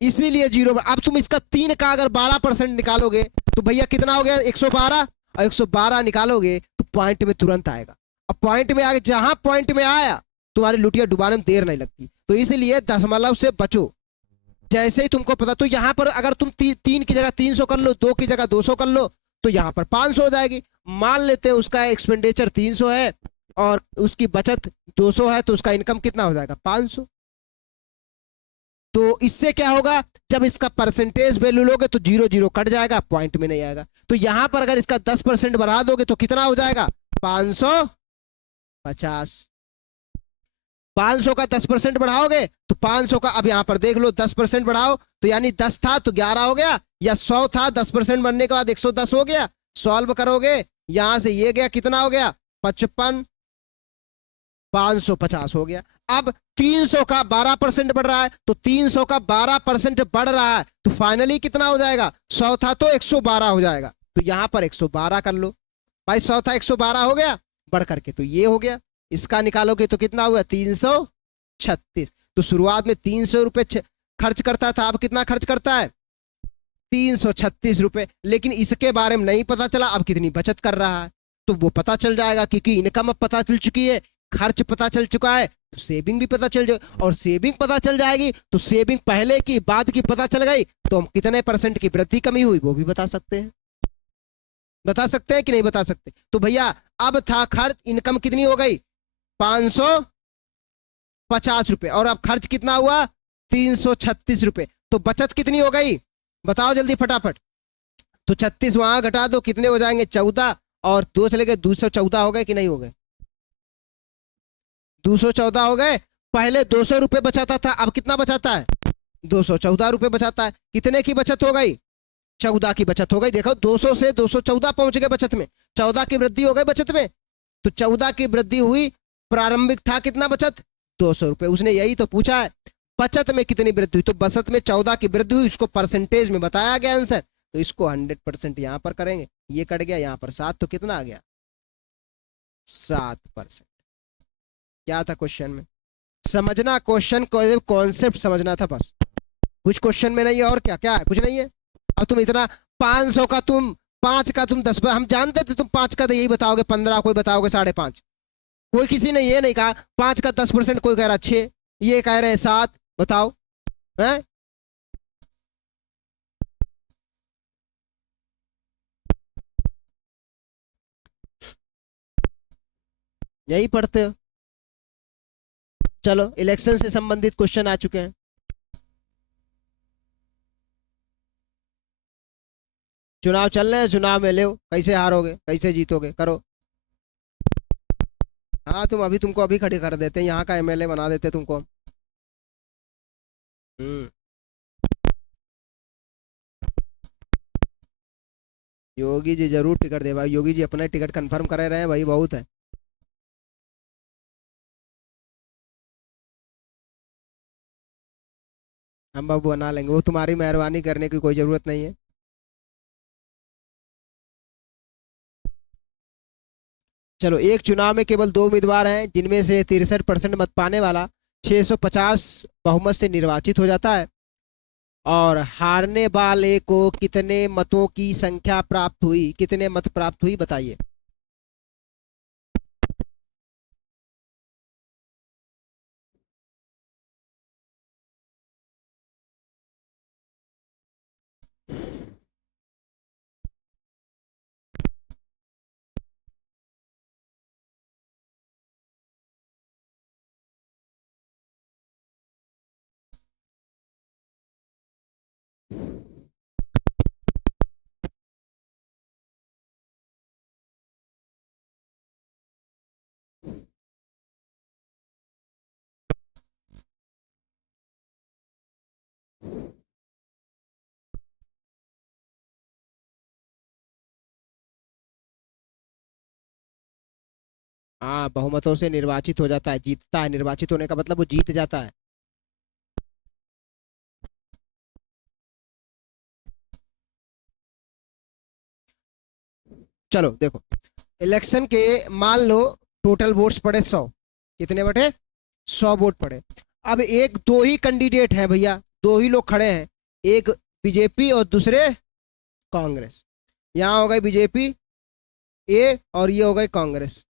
इसीलिए जीरो। अब तुम इसका 3 का अगर 12% निकालोगे तो भैया कितना हो गया 112, और 112 निकालोगे तो पॉइंट में तुरंत आएगा। अब पॉइंट में आगे, जहां पॉइंट में आया तुम्हारी लुटिया डुबाने में देर नहीं लगती, तो इसलिए दशमलव से बचो। जैसे ही तुमको पता, तो यहां पर अगर तुम 3 की जगह 300 कर लो, 2 की जगह 200 कर लो, तो यहां पर 500 हो जाएगी। मान लेते हैं उसका एक्सपेंडिचर 300 है और उसकी बचत 200 है, तो उसका इनकम कितना हो जाएगा 500। तो इससे क्या होगा, जब इसका परसेंटेज वैल्यू लोगे तो 0 0 कट जाएगा, पॉइंट में नहीं आएगा। तो यहां पर अगर इसका 10% बढ़ा दोगे तो कितना हो जाएगा 550। 500 का 10% बढ़ाओगे तो 500 का, अब यहां पर देख लो 10% बढ़ाओ तो यानी 10 था तो 11 हो गया, या 100 था 10% बढ़ने के बाद 110 हो गया। सॉल्व करोगे यहां से ये गया, कितना हो गया 55, 550 हो गया। अब 300 का 12% बढ़ रहा है, तो 300 का 12% बढ़ रहा है, तो फाइनली कितना हो जाएगा, 100 था तो 112 हो जाएगा। तो यहां पर 112 कर लो भाई, 100 था 112 हो गया, बढ़ करके तो ये हो गया। इसका निकालोगे तो कितना हुआ 336। तो शुरुआत में 300 रुपए खर्च करता था, अब कितना खर्च करता है 336 रुपए। लेकिन इसके बारे में नहीं पता चला अब कितनी बचत कर रहा है, तो वो पता चल जाएगा, क्योंकि इनकम अब पता चल चुकी है, खर्च पता चल चुका है, तो सेविंग भी पता चल जाए, और सेविंग पता चल जाएगी तो सेविंग पहले की बाद की पता चल गई, तो हम कितने परसेंट की वृद्धि कमी हुई वो भी बता सकते हैं। बता सकते हैं कि नहीं बता सकते। तो भैया अब था खर्च, इनकम कितनी हो गई 550 रुपए, और अब खर्च कितना हुआ 336 रुपए, तो बचत कितनी हो गई बताओ जल्दी फटाफट। तो 36 वहां घटा दो, कितने हो जाएंगे 14, और 2 चले गए 214 हो गए कि नहीं हो गए, 214 हो गए। पहले 200 रुपए बचाता था, अब कितना बचाता है 214 रुपए बचाता है। कितने की बचत हो गई 14 की बचत हो गई। देखो 200 से 214 पहुंच गए बचत में, 14 की वृद्धि हो गई बचत में। तो 14 की वृद्धि हुई, प्रारंभिक था कितना बचत 200 रुपए, उसने यही तो पूछा है। बचत में कितनी वृद्धि हुई, तो बचत में 14 की वृद्धि हुई, इसको परसेंटेज में बताया गया आंसर, तो इसको 100% यहां पर करेंगे, ये कट गया यहाँ पर 7, तो कितना आ गया 7%। क्या था क्वेश्चन में, समझना क्वेश्चन को, कॉन्सेप्ट समझना था बस, कुछ क्वेश्चन में नहीं है, और क्या क्या है, कुछ नहीं है। अब तुम इतना 500 का तुम 5 का तुम 10, हम जानते थे तुम 5 का तो यही बताओगे, 15 कोई बताओगे 5.5, कोई किसी ने ये नहीं कहा 5 का 10%, कोई कह रहा 6, ये कह रहे 7, बताओ है। यही पढ़ते हो। चलो इलेक्शन से संबंधित क्वेश्चन आ चुके हैं। चुनाव चल रहे हैं, चुनाव में ले, कैसे हारोगे कैसे जीतोगे, करो। हाँ तुम अभी, तुमको अभी खड़ी कर देते हैं, यहाँ का एमएलए बना देते तुमको। योगी जी जरूर टिकट दे भाई, योगी जी अपने टिकट कंफर्म करे रहे हैं भाई, बहुत है। हम बाबू बना लेंगे, वो तुम्हारी मेहरबानी करने की कोई जरूरत नहीं है। चलो, एक चुनाव में केवल 2 उम्मीदवार हैं, जिनमें से 63% मत पाने वाला 650 बहुमत से निर्वाचित हो जाता है, और हारने वाले को कितने मतों की संख्या प्राप्त हुई, कितने मत प्राप्त हुई बताइए। हाँ, बहुमतों से निर्वाचित हो जाता है, जीतता है, निर्वाचित होने का मतलब वो जीत जाता है। चलो देखो, इलेक्शन के मान लो टोटल वोट्स पड़े 100, कितने बटे 100 वोट पड़े। अब एक दो ही कैंडिडेट हैं भैया, दो ही लोग खड़े हैं, एक बीजेपी और दूसरे कांग्रेस। यहाँ हो गई बीजेपी ए और ये हो गई कांग्रेस,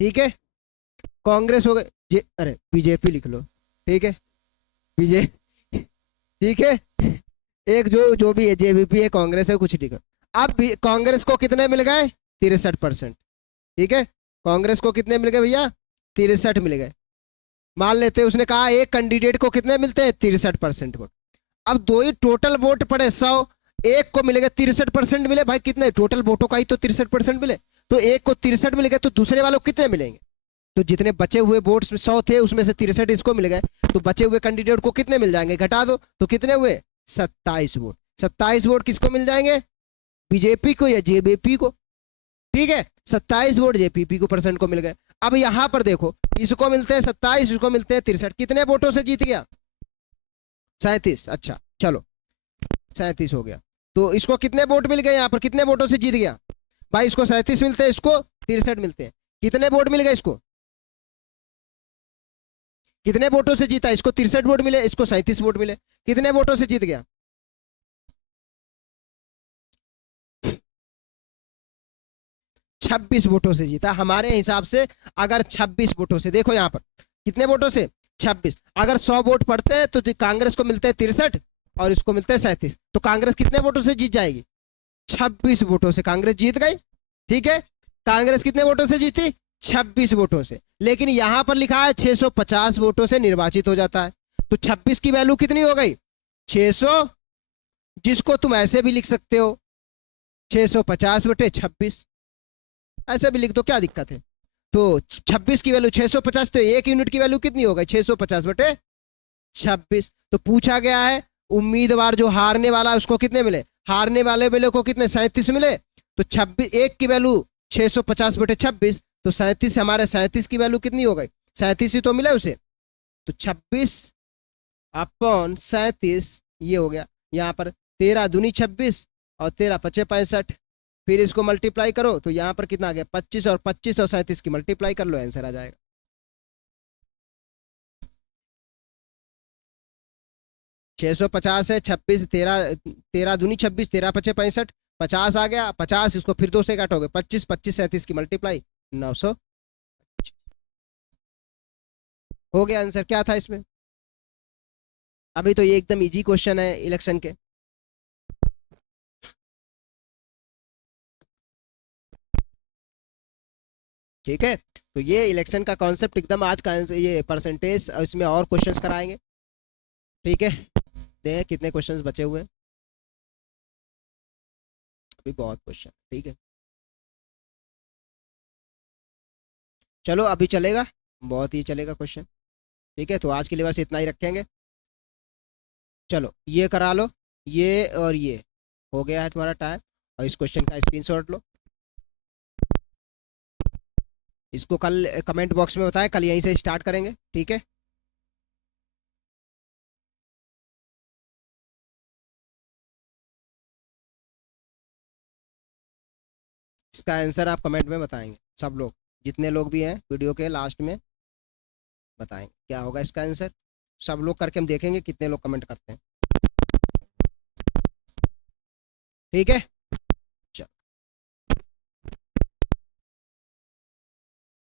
ठीक है। कांग्रेस हो गए, अरे बीजेपी लिख लो, ठीक है, बीजे ठीक है, एक जो जो भी है, जेबीपी है, कांग्रेस है, कुछ लिखो। अब कांग्रेस को कितने मिल गए 63%, ठीक है। कांग्रेस को कितने मिल गए भैया 63 मिल गए। मान लेते हैं उसने कहा एक कैंडिडेट को कितने मिलते हैं 63% वोट। अब दो ही टोटल वोट पड़े 100, एक को मिलेगा 63% मिले भाई, कितने टोटल वोटों का ही तो 63% मिले, तो एक को 63 मिल गए, तो दूसरे वालों को कितने मिलेंगे, तो जितने बचे हुए वोट्स 100 थे उसमें से 63 इसको मिल गए, तो बचे हुए कैंडिडेट को कितने मिल जाएंगे, घटा दो, तो कितने हुए 27 वोट। 27 वोट किसको मिल जाएंगे, बीजेपी को या जेबीपी को, ठीक है। 27 वोट जेपीपी को परसेंट को मिल गए। अब यहां पर देखो, इसको मिलते हैं 27, इसको मिलते हैं 63, कितने वोटों से जीत गया 37। अच्छा चलो 37 हो गया, तो इसको कितने वोट मिल गए, यहाँ पर कितने वोटों से जीत गया भाई, इसको 37 मिलते हैं, इसको 63 मिलते हैं, कितने वोट मिल गए इसको, कितने वोटों से जीता, इसको 63 वोट मिले, इसको 37 वोट मिले, कितने वोटों से जीत गया 26 वोटों से जीता हमारे हिसाब से। अगर 26 वोटों से, देखो यहाँ पर कितने वोटों से 26, अगर 100 वोट पड़ते हैं तो कांग्रेस को मिलते हैं 63 और इसको मिलते हैं 37, तो कांग्रेस कितने वोटों से जीत जाएगी 26 वोटों से कांग्रेस जीत गई, ठीक है। कांग्रेस कितने वोटों से जीती 26 वोटों से, लेकिन यहां पर लिखा है 650 वोटों से निर्वाचित हो जाता है, तो 26 की वैल्यू कितनी हो गई 600, जिसको तुम ऐसे भी लिख सकते हो 650 बटे 26, ऐसे भी लिख दो, क्या दिक्कत है। तो 26 की वैल्यू 650, तो एक यूनिट की वैल्यू कितनी हो गई 650 बटे 26। तो पूछा गया है उम्मीदवार जो हारने वाला है उसको कितने मिले, हारने वाले वाले को कितने 37 मिले, तो 26 एक की वैल्यू 650 बटे 26, तो 37 हमारे 37 की वैल्यू कितनी हो गई 37 ही तो मिले उसे, तो 26/37 ये हो गया। यहाँ पर 13 दूनी 26 और 13 पचे 65, फिर इसको मल्टीप्लाई करो तो यहाँ पर कितना आ गया 25, और 25 और 37 की मल्टीप्लाई कर लो, आंसर आ जाएगा। 650 है, 26 13 13 दूनी 26, 13 पचे 65, 50 आ गया, 50 इसको फिर 2 से काटोगे 25, 25 37 की मल्टीप्लाई 900 हो गया आंसर। क्या था इसमें? अभी तो ये एकदम इजी क्वेश्चन है इलेक्शन के। ठीक है, तो ये इलेक्शन का कॉन्सेप्ट एकदम आज का ये परसेंटेज, इसमें और क्वेश्चंस कराएंगे। ठीक है, देखें कितने क्वेश्चंस बचे हुए हैं, अभी बहुत क्वेश्चन। ठीक है, चलो अभी चलेगा, बहुत ही चलेगा क्वेश्चन। ठीक है, तो आज के लिए बस इतना ही रखेंगे। चलो ये करा लो, ये और ये हो गया है तुम्हारा टाइम, और इस क्वेश्चन का स्क्रीनशॉट लो, इसको कल कमेंट बॉक्स में बताएं, कल यहीं से स्टार्ट करेंगे। ठीक है, इसका आंसर आप कमेंट में बताएंगे सब लोग, जितने लोग भी हैं वीडियो के लास्ट में बताएंगे क्या होगा इसका आंसर। सब लोग करके हम देखेंगे कितने लोग कमेंट करते हैं। ठीक है।